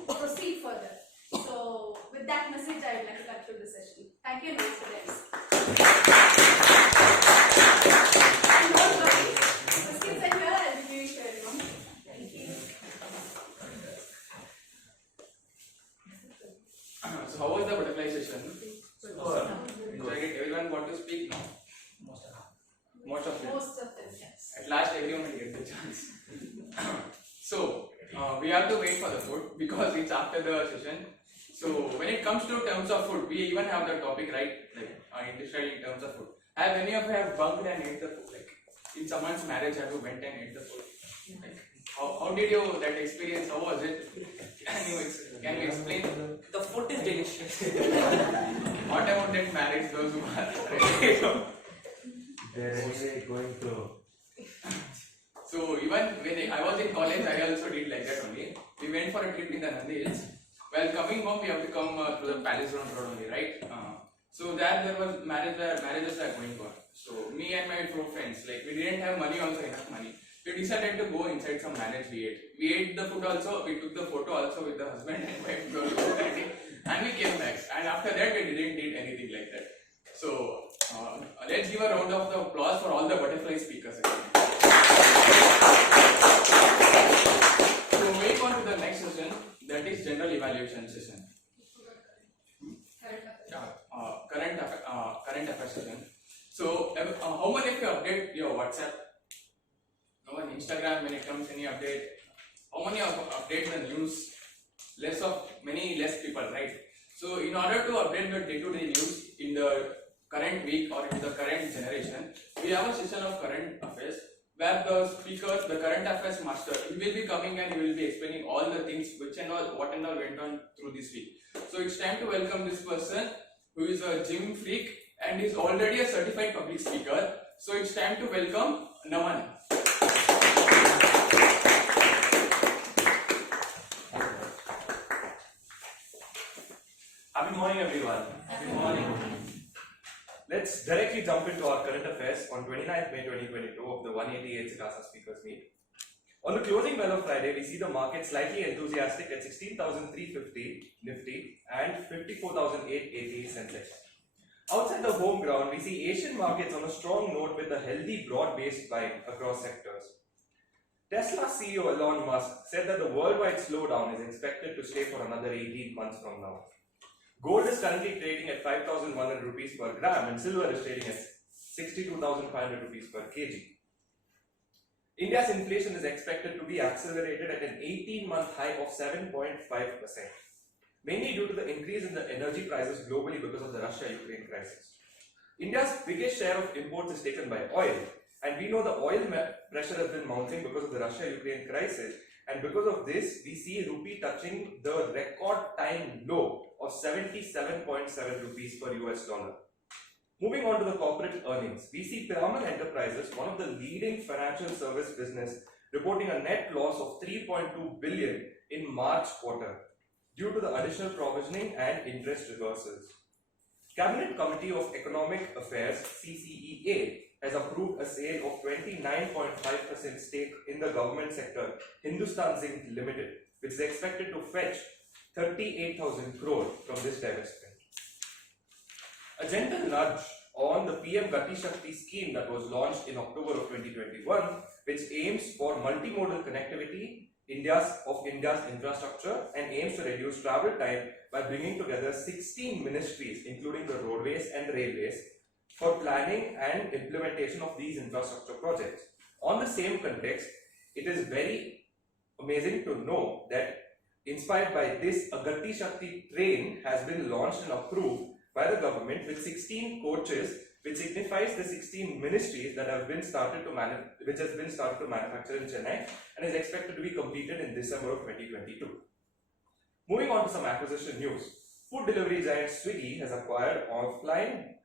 proceed further. So, with that message, I would like to conclude the session. Thank you, and nice students. And don't worry, questions are here. I'll be giving to everyone. Thank you. So how was the butterfly session? So I get everyone want to speak now? Most of them. Most of them, yes. At last everyone will get the chance. So we have to wait for the food because it's after the session. So when it comes to terms of food, we even have the topic, right? Like interested in terms of food. Have any of you have bunked and ate the food? Like in someone's marriage, have you went and ate the food? Like how did you that experience? How was it? Can you explain? The food is delicious. What about that marriage? Those who are ready to They're anyway going to. So even when I was in college, I also did like that only. We went for a trip in the Nandi Hills. While coming home, we have to come to the Palace Road only, right? So there was marriages were going on. So me and my four friends, like we didn't have money, also enough money. We decided to go inside some marriage. We ate the food also. We took the photo also with the husband and wife, and we came back. And after that, we didn't eat anything like that. So let's give a round of applause for all the butterfly speakers again. So moving on to the next session, that is general evaluation session. Current affairs session. So how many of you update your WhatsApp? No one Instagram when it comes any update. How many of update the news? Many less people, right? So in order to update the day-to-day news in the current week or in the current generation, we have a session of current affairs where the speaker, the current affairs master, he will be coming and he will be explaining all the things which and all, what and all went on through this week. So it's time to welcome this person who is a gym freak and is already a certified public speaker. So it's time to welcome Naman. Happy morning, everyone. Happy morning. Let's directly jump into our current affairs on 29th May 2022 of the 188 SICASA Speakers Meet. On the closing bell of Friday, we see the market slightly enthusiastic at 16,350 Nifty and 54,880 Sensex. Outside the home ground, we see Asian markets on a strong note with a healthy broad-based buying across sectors. Tesla CEO Elon Musk said that the worldwide slowdown is expected to stay for another 18 months from now. Gold is currently trading at 5,100 rupees per gram and silver is trading at 62,500 rupees per kg. India's inflation is expected to be accelerated at an 18-month high of 7.5%, mainly due to the increase in the energy prices globally because of the Russia-Ukraine crisis. India's biggest share of imports is taken by oil, and we know the oil pressure has been mounting because of the Russia-Ukraine crisis, and because of this, we see rupee touching the record time low of 77.7 rupees per US dollar. Moving on to the corporate earnings, we see Piramal Enterprises, one of the leading financial service business, reporting a net loss of 3.2 billion in March quarter due to the additional provisioning and interest reversals. Cabinet Committee of Economic Affairs (CCEA) has approved a sale of 29.5% stake in the government sector Hindustan Zinc Limited, which is expected to fetch 38,000 crore from this divestment. A gentle nudge on the PM Gati Shakti scheme that was launched in October of 2021, which aims for multimodal connectivity of India's infrastructure and aims to reduce travel time by bringing together 16 ministries, including the roadways and railways, for planning and implementation of these infrastructure projects. On the same context, it is very amazing to know that inspired by this, a Gati Shakti train has been launched and approved by the government with 16 coaches, which signifies the 16 ministries that have been started to manufacture in Chennai and is expected to be completed in December of 2022. Moving on to some acquisition news. Food delivery giant Swiggy has acquired offline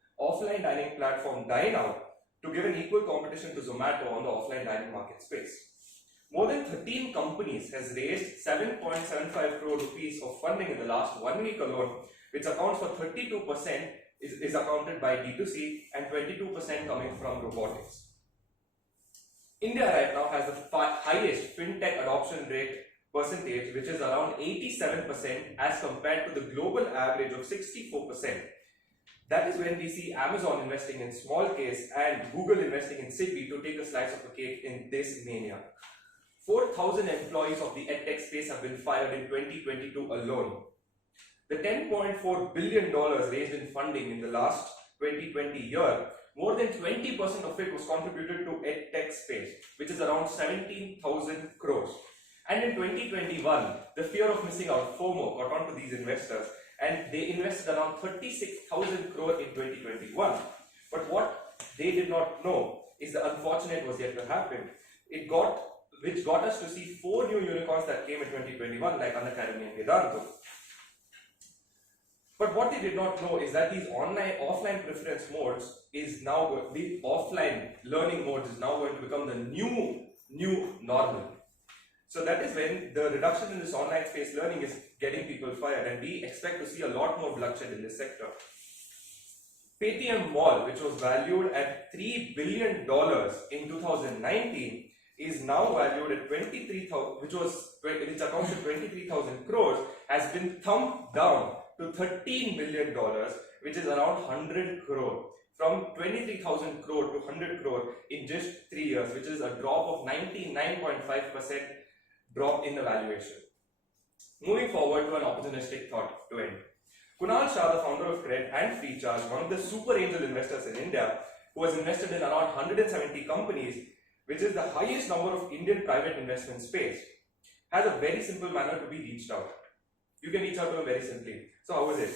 dining platform Dine Out to give an equal competition to Zomato on the offline dining market space. More than 13 companies has raised 7.75 crore rupees of funding in the last 1 week alone, which accounts for 32% is accounted by D2C and 22% coming from robotics. India right now has the highest fintech adoption rate percentage, which is around 87% as compared to the global average of 64%. That is when we see Amazon investing in small case and Google investing in Sippy to take a slice of the cake in this mania. 4,000 employees of the edtech space have been fired in 2022 alone. The $10.4 billion raised in funding in the last 2020 year, more than 20% of it was contributed to edtech space, which is around 17,000 crores. And in 2021, the fear of missing out, FOMO, got onto these investors and they invested around 36,000 crore in 2021. But what they did not know is the unfortunate was yet to happen. Which got us to see 4 new unicorns that came in 2021, like Unacademy and Vedantu. But what they did not know is that these offline preference modes is now, the offline learning modes is now going to become the new normal. So that is when the reduction in this online space learning is getting people fired, and we expect to see a lot more bloodshed in this sector. Paytm Mall, which was valued at $3 billion in 2019, is now valued at 23,000, which accounts to 23,000 crores, has been thumped down to $13 million, which is around 100 crore. From 23,000 crore to 100 crore in just 3 years, which is a drop of 99.5% drop in the valuation. Moving forward to an opportunistic thought to end. Kunal Shah, the founder of Cred and Freecharge, one of the super angel investors in India, who has invested in around 170 companies, which is the highest number of Indian private investment space, has a very simple manner to be reached out. You can reach out to him very simply. So how is it?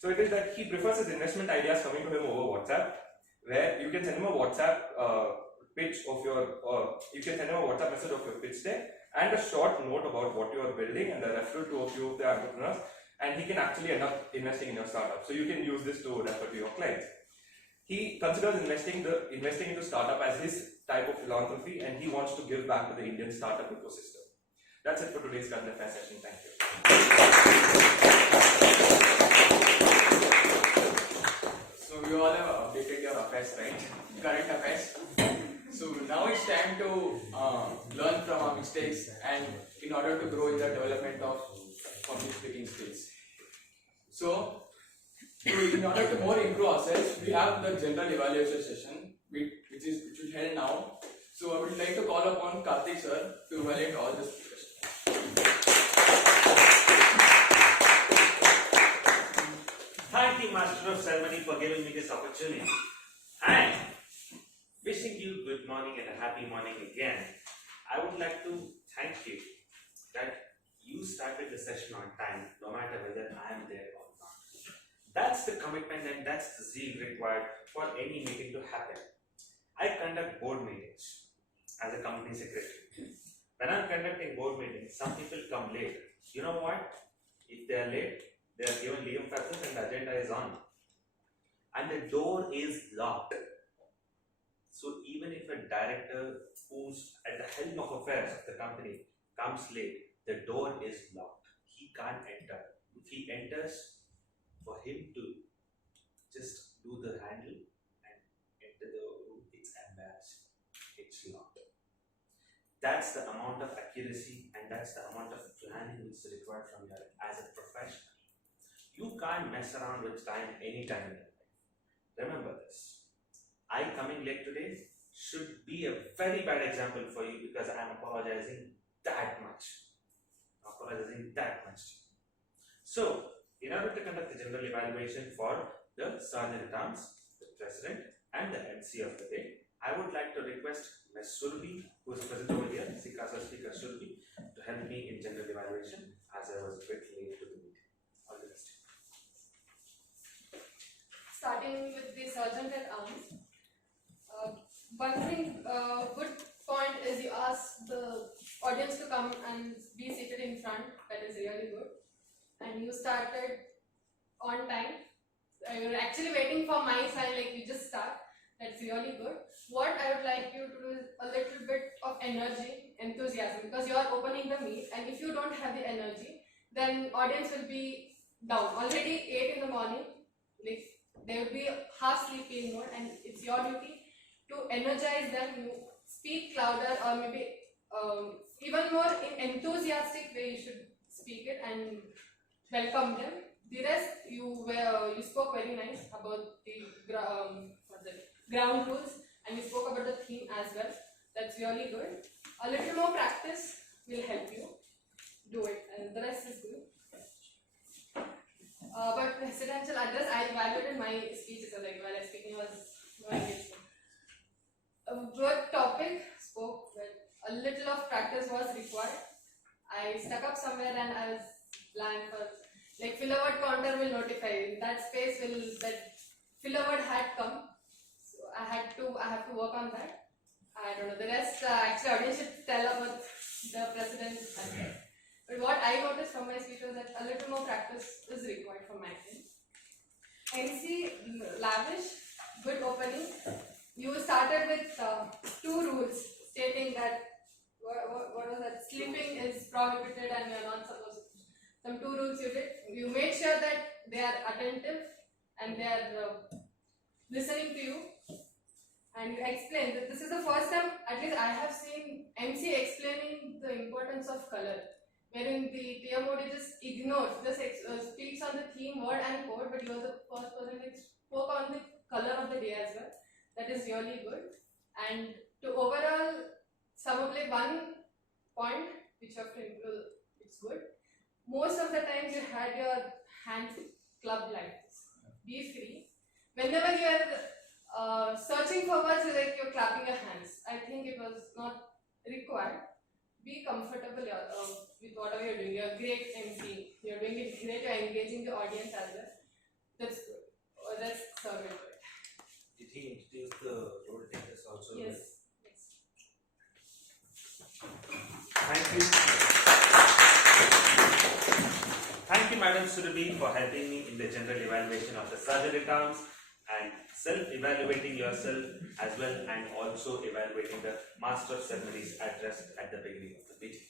So it is that he prefers his investment ideas coming to him over WhatsApp, where you can send him a WhatsApp pitch of your, you can send him a WhatsApp message of your pitch deck and a short note about what you are building and a referral to a few of the entrepreneurs, and he can actually end up investing in your startup. So you can use this to refer to your clients. He considers investing into startup as his type of philanthropy, and he wants to give back to the Indian startup ecosystem. That's it for today's current affairs session. Thank you. So you all have updated your affairs, right? Current affairs. So now it's time to learn from our mistakes, and in order to grow in the development of public speaking skills. So in order to more improve ourselves, we have the general evaluation session, which will held now. So I would like to call upon Karthik sir to evaluate all the speakers. Thank you, Master of Ceremony, for giving me this opportunity. And wishing you good morning and a happy morning again. I would like to thank you that you started the session on time, no matter whether I am there or not. That's the commitment and that's the zeal required for any meeting to happen. I conduct board meetings as a company secretary. When I'm conducting board meetings, some people come late. You know what? If they are late, they are given leave of absence and the agenda is on. And the door is locked. So even if a director who's at the helm of affairs of the company comes late, the door is locked. He can't enter. If he enters, for him to just do the handle and enter the room, it's embarrassing. It's locked. That's the amount of accuracy and that's the amount of planning which is required from you as a professional. You can't mess around with time anytime in your life. Remember this. I coming late today should be a very bad example for you because I am apologizing that much. So, in order to conduct the general evaluation for the Sergeant at Arms, the President and the MC of the day, I would like to request Ms. Surbi, who is present over here, SICASA speaker Surbi, to help me in general evaluation as I was a bit late to the meeting. All the best. Starting with the Sergeant at Arms. One thing, good point is you asked the audience to come and be seated in front. That is really good. And you started on time. You were actually waiting for my sign, like we just start. That's really good. What I would like you to do is a little bit of energy, enthusiasm, because you are opening the meet, and if you don't have the energy, then audience will be down. Already 8 in the morning, like they will be half sleepy mode, and it's your duty to energize them. You speak louder, or maybe even more in enthusiastic way. You should speak it and welcome them. The rest, you spoke very nice about the ground rules, and you spoke about the theme as well. That's really good. A little more practice will help you do it, and the rest is good. But presidential address, I evaluated my speeches while I was speaking was no engagement. A good topic, spoke well. A little of practice was required. I stuck up somewhere and I was blank for like filler word counter will notify. That space that filler word had come. So I have to work on that. I don't know. The rest actually audience should tell about the president's address. But what I noticed from my speech was that a little more practice is required from my end. MC lavish, good opening. You started with 2 rules stating that what was that? Sleeping is prohibited and you are not supposed to. Some 2 rules you did. You made sure that they are attentive and they are listening to you. And you explained that this is the first time, at least I have seen MC explaining the importance of color. Wherein the tier mode he just ignores, just speaks on the theme, word and code, but you are the first person who spoke on the color of the day as well. That is really good. And to overall sum up like one point which you have to improve, it's good. Most of the times you had your hands clubbed like this. Be free. Whenever you are searching for words, like you're clapping your hands. I think it was not required. Be comfortable with whatever you're doing. You're a great MC. You're doing it great. You're engaging the audience as well. That's good. That's so good. Did he introduce the role takers also? Yes. Thank you. Thank you, Madam Surabhi, for helping me in the general evaluation of the surgery terms and self-evaluating yourself as well, and also evaluating the master of ceremonies addressed at the beginning of the meeting.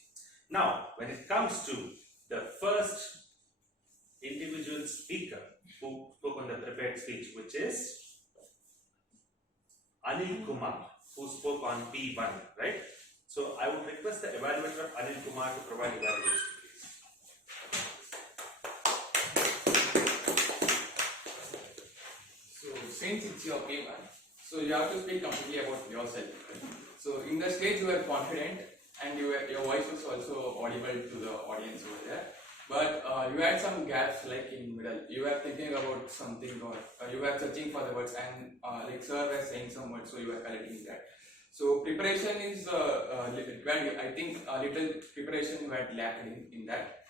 Now, when it comes to the first individual speaker who spoke on the prepared speech, which is Anil Kumar, who spoke on P1, right? So I would request the evaluator Anil Kumar to provide evaluation, please. So since it's your P1, so you have to speak completely about yourself. So in the stage you were confident and your voice was also audible to the audience over there. But you had some gaps like in middle. You were thinking about something, or you were searching for the words, and like sir was saying some words, so you were collecting that. So preparation is, I think a little preparation were lacked in that.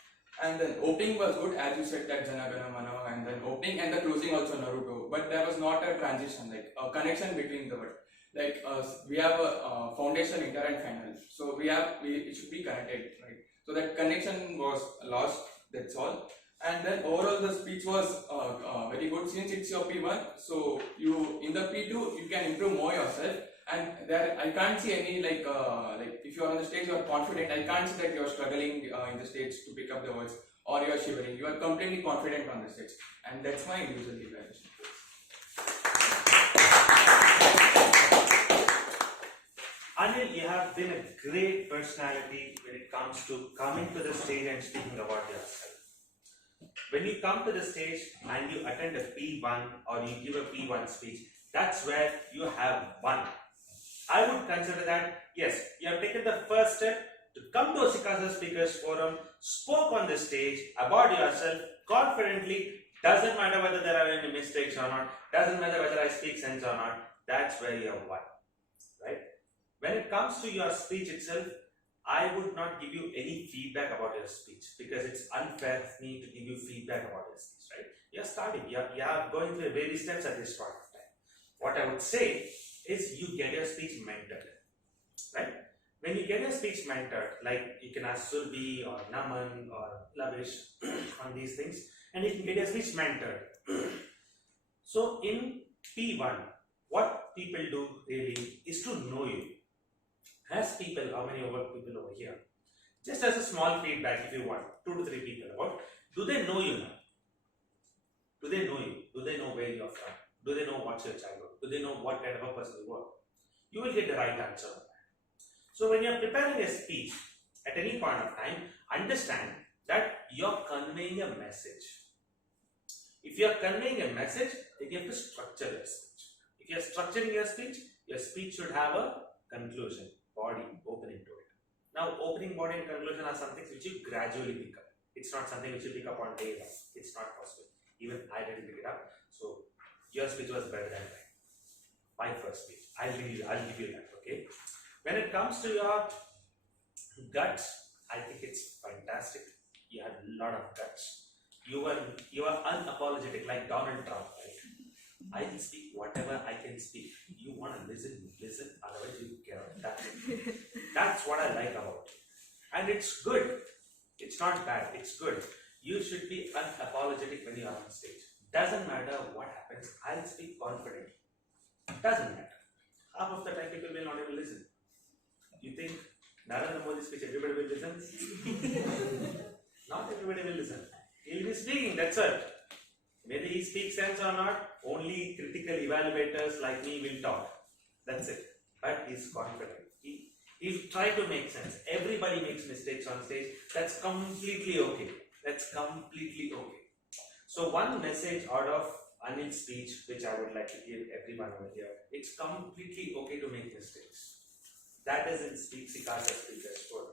And then opening was good, as you said that Jana Gana Mana, and then opening and the closing also Naruto. But there was not a transition, like a connection between the words. Like we have a foundation, inter and final. So it should be connected, right? So that connection was lost, that's all. And then overall the speech was very good since it's your P1. So you in the P2 you can improve more yourself. And there I can't see any like if you are on the stage you are confident. I can't see that you are struggling in the stage to pick up the words or you are shivering. You are completely confident on the stage, and that's my individual evaluation. Anil, you have been a great personality when it comes to coming to the stage and speaking about yourself. When you come to the stage and you attend a P1 or you give a P1 speech, that's where you have won. I would consider that, yes, you have taken the first step to come to a SICASA Speakers Forum, spoke on the stage about yourself confidently. Doesn't matter whether there are any mistakes or not, doesn't matter whether I speak sense or not, that's where you have won, right? When it comes to your speech itself, I would not give you any feedback about your speech because it's unfair for me to give you feedback about your speech, right? You're starting, you're going through baby steps at this point of time. What I would say is you get your speech mentored, right? When you get your speech mentored, like you can ask Surbi or Naman or Lavish on these things, and you can get your speech mentored. So in P1, what people do really is to know you. As people, how many people over here? Just as a small feedback if you want, 2 to 3 people about, do they know you now? Do they know you? Do they know where you're from? Do they know what's your childhood? Do they know what kind of a person you are? You will get the right answer on that. So when you're preparing a speech at any point of time, understand that you're conveying a message. If you're conveying a message, then you have to structure your speech. If you're structuring your speech should have a conclusion, body, opening to it. Now, opening, body and conclusion are some things which you gradually pick up. It's not something which you pick up on day one. It's not possible. Even I didn't pick it up. So, your speech was better than mine. My first speech. I'll give you that, okay? When it comes to your guts, I think it's fantastic. You had a lot of guts. You are unapologetic, like Donald Trump, right? I will speak whatever I can speak. You want to listen, otherwise you cannot. That's it. That's what I like about it. And it's good. It's not bad, it's good. You should be unapologetic when you are on stage. Doesn't matter what happens, I'll speak confidently. Doesn't matter. Half of the time people will not even listen. You think Narendra Modi's speech everybody will listen? Not everybody will listen. He'll be speaking, that's it. Whether he speaks sense or not, only critical evaluators like me will talk. That's it. But he's confident. He'll try to make sense. Everybody makes mistakes on stage. That's completely okay. That's completely okay. So one message out of Anil's speech, which I would like to give everyone over here, it's completely okay to make mistakes. That is in SICASA Speakers Forum.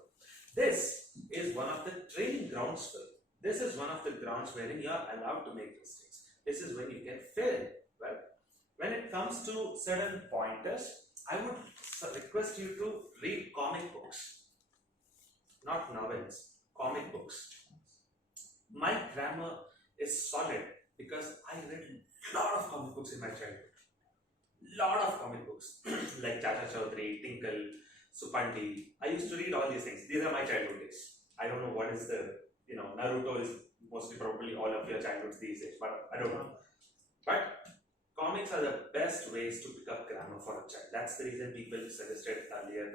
This is one of the training grounds for you. This is one of the grounds wherein you are allowed to make mistakes. This is when you can fail. Well, when it comes to certain pointers, I would request you to read comic books, not novels, comic books. My grammar is solid because I read a lot of comic books in my childhood. Lot of comic books like Chacha Chaudhary, Tinkle, Supandi. I used to read all these things. These are my childhood days. I don't know what is the, Naruto is mostly probably all of your childhoods these days, but I don't know. But comics are the best ways to pick up grammar for a child. That's the reason people suggested earlier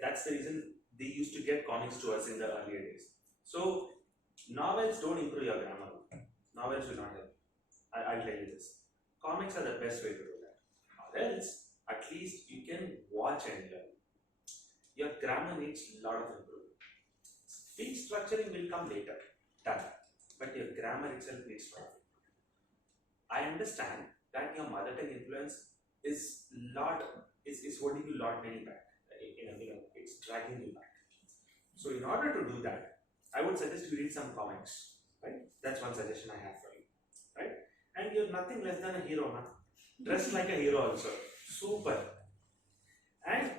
that's the reason they used to get comics to us in the earlier days. So novels don't improve your grammar. Novels will not help. I'll tell you this. Comics are the best way to do that. Or else, at least you can watch and learn. Your grammar needs a lot of improvement. Speech structuring will come later. Done. But your grammar itself needs a lot of improvement. I understand that your mother tongue influence is holding you a lot many back. It's dragging you back. So in order to do that, I would suggest you read some comics. Right? That's one suggestion I have for you. Right? And you're nothing less than a hero, huh? Dressed like a hero also. Super. And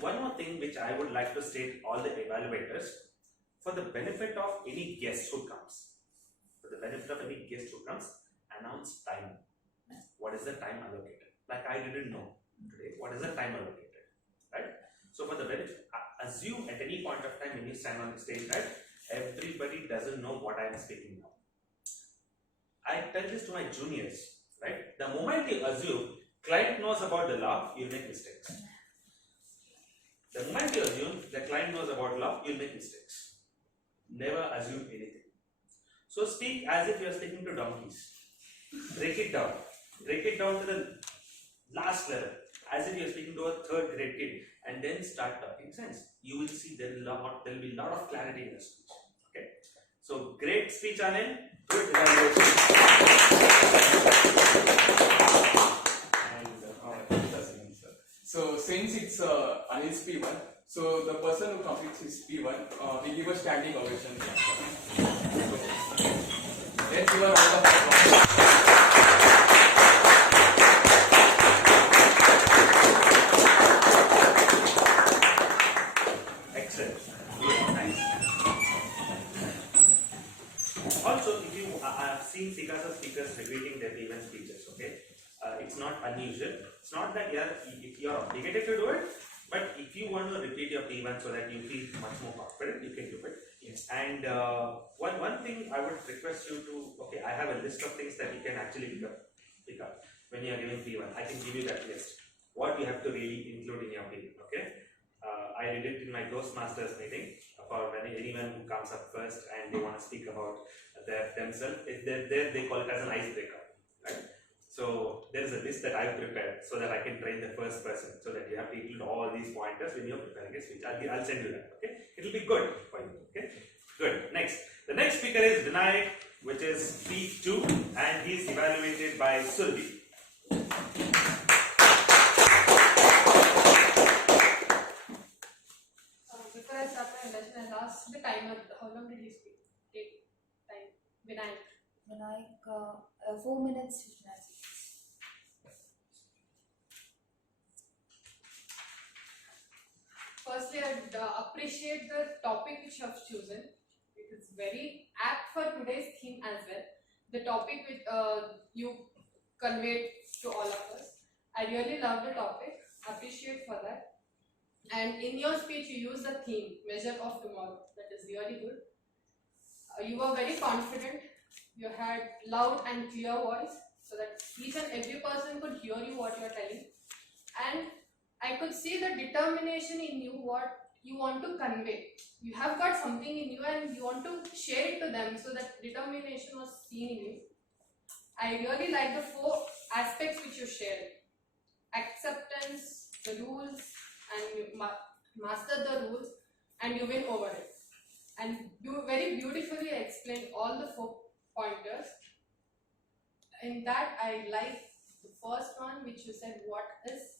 one more thing which I would like to state all the evaluators, for the benefit of any guest who comes. Announce time. What is the time allocated? Like I didn't know today. What is the time allocated? Right? So for the benefit, assume at any point of time when you stand on the stage that everybody doesn't know what I am speaking now. I tell this to my juniors, right? The moment you assume client knows about the law, you'll make mistakes. The moment you assume the client knows about law, you'll make mistakes. Never assume anything. So speak as if you are speaking to donkeys. Break it down. Break it down to the last level, as if you are speaking to a third grade kid, and then start talking sense. You will see there will be a lot of clarity in the speech. Okay. So great speech, Anil. Good evaluation. So since it's Anil's P1, so the person who completes his P1, we give a standing ovation. So, let's give a round of applause. Excellent. Good. Nice. Also, I have seen SICASA speakers repeating their P1 speeches. Okay, it's not unusual. It's not that if you are obligated to do it, but if you want to repeat your P1 so that you feel much more confident, you can do it. Yes. And one thing I would request you to, okay, I have a list of things that you can actually pick up when you are giving P1. I can give you that list. What you have to really include in your P1. Okay. I did it in my Toastmasters meeting for anyone who comes up first and they want to speak about themselves. If they're there, they call it as an icebreaker, right? So there is a list that I've prepared so that I can train the first person, so that you have to include all these pointers when you're preparing a speech. I'll send you that. Okay, it'll be good for you. Okay, good. Next, the next speaker is Vinayak, which is speech 2, and he's evaluated by Surbi. Before I start my introduction, I'll ask the timer. How long did he speak? Take time. Vinayak. Vinayak, 4 minutes, 59 seconds. Firstly, I'd appreciate the topic which you have chosen. It is very apt for today's theme as well. The topic which you conveyed to all of us. I really love the topic. Appreciate for that. And in your speech, you use the theme, Measure of Tomorrow. That is really good. You were very confident. You had loud and clear voice, so that each and every person could hear you what you are telling. And I could see the determination in you, what you want to convey. You have got something in you and you want to share it to them, so that determination was seen in you. I really like the 4 aspects which you shared. Acceptance, the rules, and you master the rules and you win over it. And you very beautifully explained all the 4 pointers. In that, I like the first one which you said what is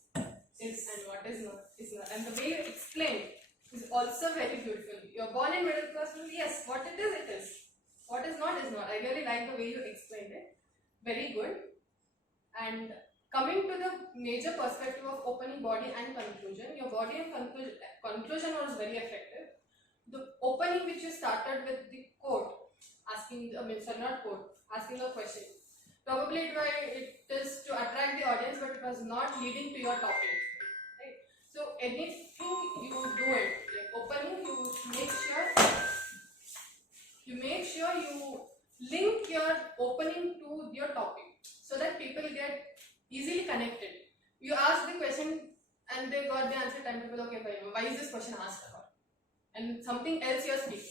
and what is not. And the way you explained is also very beautiful. You're born in middle class, yes, what it is. What is not. I really like the way you explained it. Very good. And coming to the major perspective of opening, body and conclusion, your body and conclusion was very effective. The opening which you started with the quote, asking a question. Probably it is to attract the audience, but it was not leading to your topic. Right? So anything you do it, like opening, you make sure you link your opening to your topic, so that people get easily connected. You ask the question and they got the answer time to okay, fine, why is this question asked about? And something else you're speaking.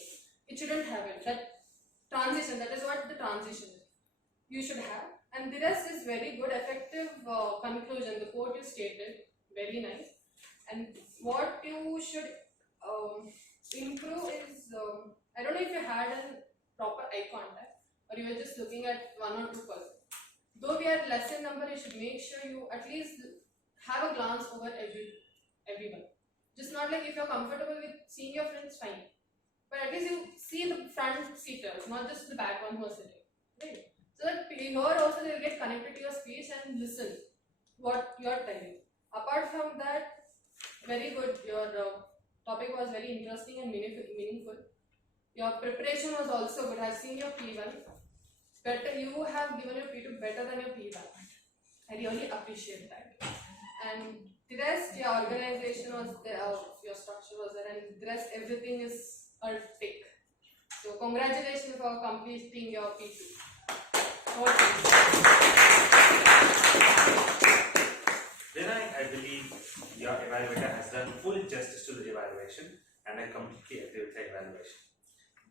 It shouldn't have it. That transition, that is what the transition is. You should have. And the rest is very good, effective conclusion. The quote you stated, very nice. And what you should improve is, I don't know if you had a proper eye contact or you were just looking at 1 or 2 persons. Though we are less in number, you should make sure you at least have a glance over everyone. Just not like if you're comfortable with seeing your friends, fine. But at least you see the front seaters, not just the back one who are sitting. Right? So that here also they'll get connected to your speech and listen what you are telling. Apart from that, very good. Your topic was very interesting and meaningful. Your preparation was also good. I've seen your P1. Better, you have given your P2 better than your P1. I really appreciate that. And the rest, your organization was there, your structure was there, and the rest, everything is a tick. So congratulations for completing your P2. Then I believe your evaluator has done full justice to the evaluation, and I completely agree with the evaluation.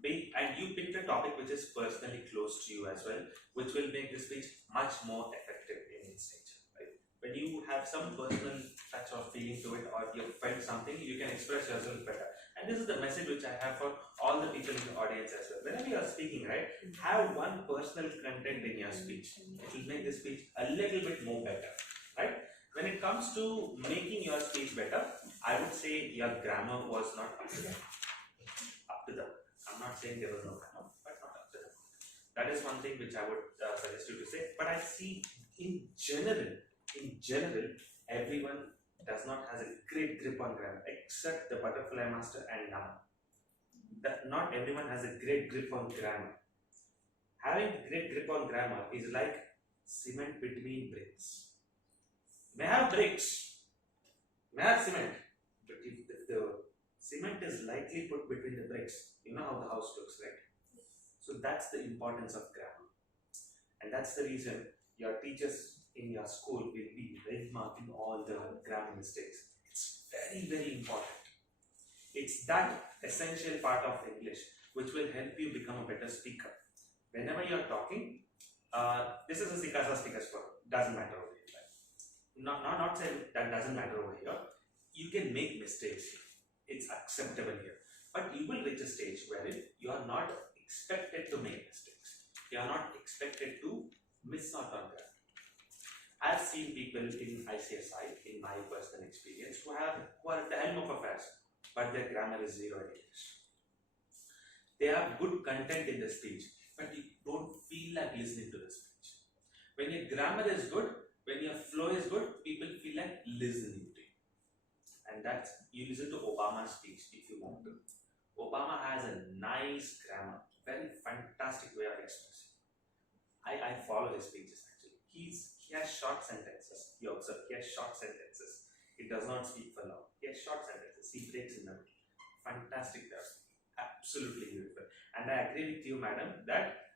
And you picked a topic which is personally close to you as well, which will make the speech much more effective in its nature. Right? When you have some personal touch or feeling to it, or you felt something, you can express yourself better. And this is the message which I have for all the people in the audience as well. Whenever you are speaking, right, have one personal content in your speech. It will make the speech a little bit more better. Right? When it comes to making your speech better, I would say your grammar was not up to the I'm not saying there was no grammar, but not up to the mark. That is one thing which I would suggest you to say. But I see in general, everyone does not has a great grip on grammar, except the butterfly master and Nama. That not everyone has a great grip on grammar. Having a great grip on grammar is like cement between bricks. May have bricks, may have cement, but if the cement is lightly put between the bricks, you know how the house looks, right? So that's the importance of grammar. And that's the reason your teachers in your school will be red marking all the grammar mistakes. It's very, very important. It's that essential part of English which will help you become a better speaker. Whenever you're talking, this is a SICASA speakers forum. Doesn't matter over here. Right? Not saying that doesn't matter over here. You can make mistakes here. It's acceptable here. But you will reach a stage wherein you are not expected to make mistakes. You are not expected to miss out on that. I've seen people in ICSI, in my personal experience, who are at the helm of affairs, but their grammar is zero in English. They have good content in the speech, but you don't feel like listening to the speech. When your grammar is good, when your flow is good, people feel like listening to you. And that's, you listen to Obama's speech if you want to. Obama has a nice grammar, very fantastic way of expressing. I follow his speeches actually. He has short sentences. You observe, he has short sentences. He does not speak for long. He has short sentences. He breaks in the middle. Fantastic there. Absolutely beautiful. And I agree with you, madam, that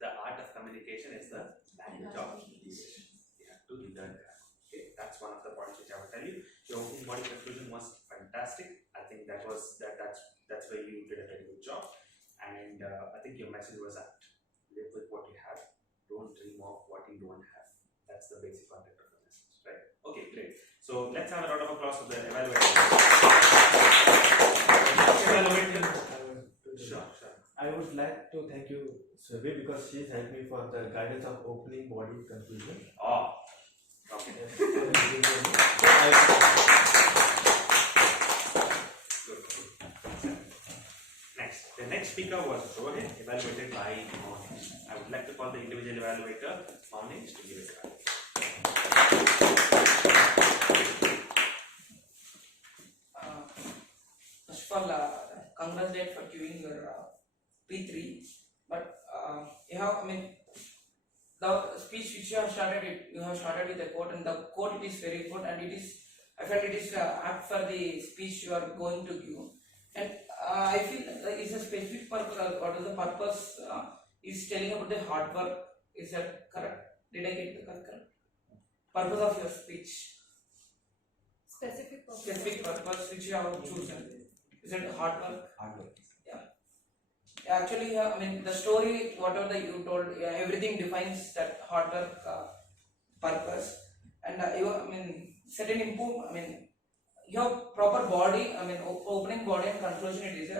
the art of communication is the language of communication. You have to learn grammar. Okay, that's one of the points which I will tell you. Your opening body conclusion was fantastic. I think that's where you did a very good job. And I think your message was apt. Live with what you have. Don't dream of what you don't have. That's the basic content of the message, right? Okay, great. So let's have a round of applause for the evaluator. Sure. I would like to thank you, Survey, because she's helped me for the guidance of opening body conclusion. Oh, okay. Next, the next speaker was Rohit, evaluated by Maunesh. I would like to call the individual evaluator, Maunesh, to give his guidance. First of all, congratulate for giving your P3. But the speech which you have started with a quote, and the quote is very good, and I felt it is apt for the speech you are going to give. And I feel it's a specific purpose. What is the purpose? Is telling about the hard work. Is that correct? Did I get the correct purpose of your speech? Specific purpose which you have chosen. Is it hard work? Hard work. Yeah. Actually, the story, whatever that you told, everything defines that hard work purpose. And certain improvement. Your proper body, opening body and conclusion it is.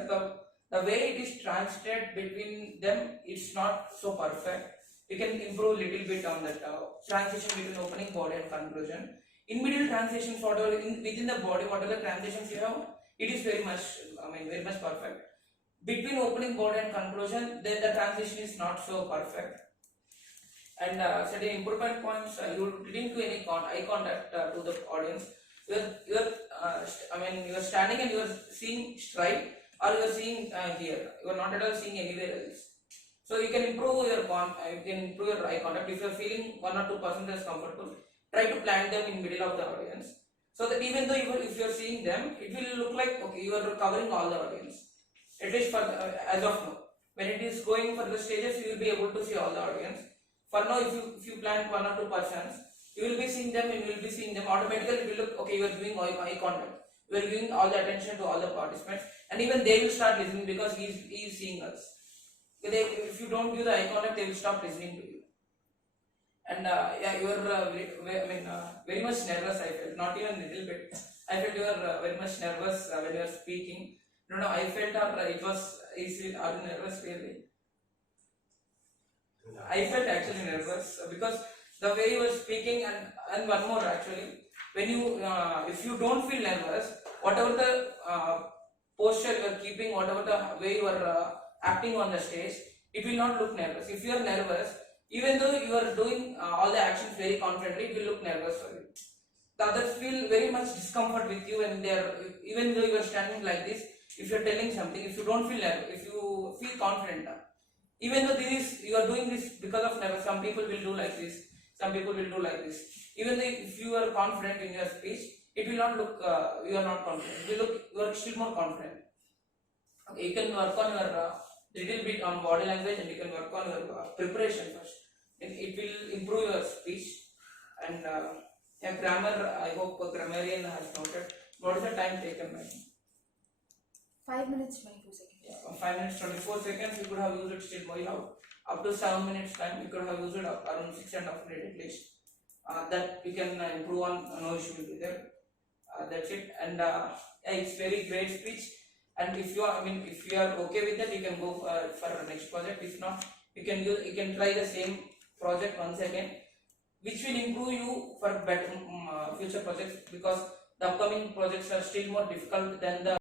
The way it is translated between them, it's not so perfect. You can improve little bit on that transition between opening body and conclusion. In middle transitions, whatever within the body, whatever the transitions you have, it is very much perfect. Between opening body and conclusion, the transition is not so perfect. And certain improvement points, you didn't do any eye contact to the audience. You are standing and you are seeing straight, or you are seeing here. You are not at all seeing anywhere else. So you can improve your eye contact. If you are feeling 1 or 2% is comfortable, try to plant them in middle of the audience. So that even though if you are seeing them, it will look like okay, you are covering all the audience. At least for as of now. When it is going for the stages, you will be able to see all the audience. For now, if you plant 1 or 2 persons, you will be seeing them and you will be seeing them automatically. It will look okay. You are giving eye contact. You are giving all the attention to all the participants, and even they will start listening because he is seeing us. If you don't give the eye contact, they will stop listening to you. And you are very much nervous. I felt not even a little bit. I felt you are very much nervous when you are speaking. No, I felt it was. Are you nervous really? I felt actually nervous because the way you were speaking, and one more actually, when you if you don't feel nervous, whatever the posture you are keeping, whatever the way you are acting on the stage, it will not look nervous. If you are nervous, even though you are doing all the actions very confidently, it will look nervous for you. The others feel very much discomfort with you, and even though you are standing like this, if you are telling something, if you don't feel nervous, if you feel confident, even though you are doing this because of nervous, some people will do like this, some people will do like this. Even though if you are confident in your speech, it will not look you are not confident. It will look you are still more confident. Okay, you can work on your little bit on body language, and you can work on your preparation first. And it will improve your speech. And grammar, I hope a grammarian has noted. What is the time taken by? 5 minutes 24 seconds. Yeah, 5 minutes 24 seconds we could have used it still more. You have up to 7 minutes time we could have used it around 6.5 minutes at least. That we can improve on, no issue will be there. That's it. And yeah, it's very great speech. And if you are, if you are okay with that, you can go for next project. If not, you can try the same project once again, which will improve you for better future projects, because the upcoming projects are still more difficult than the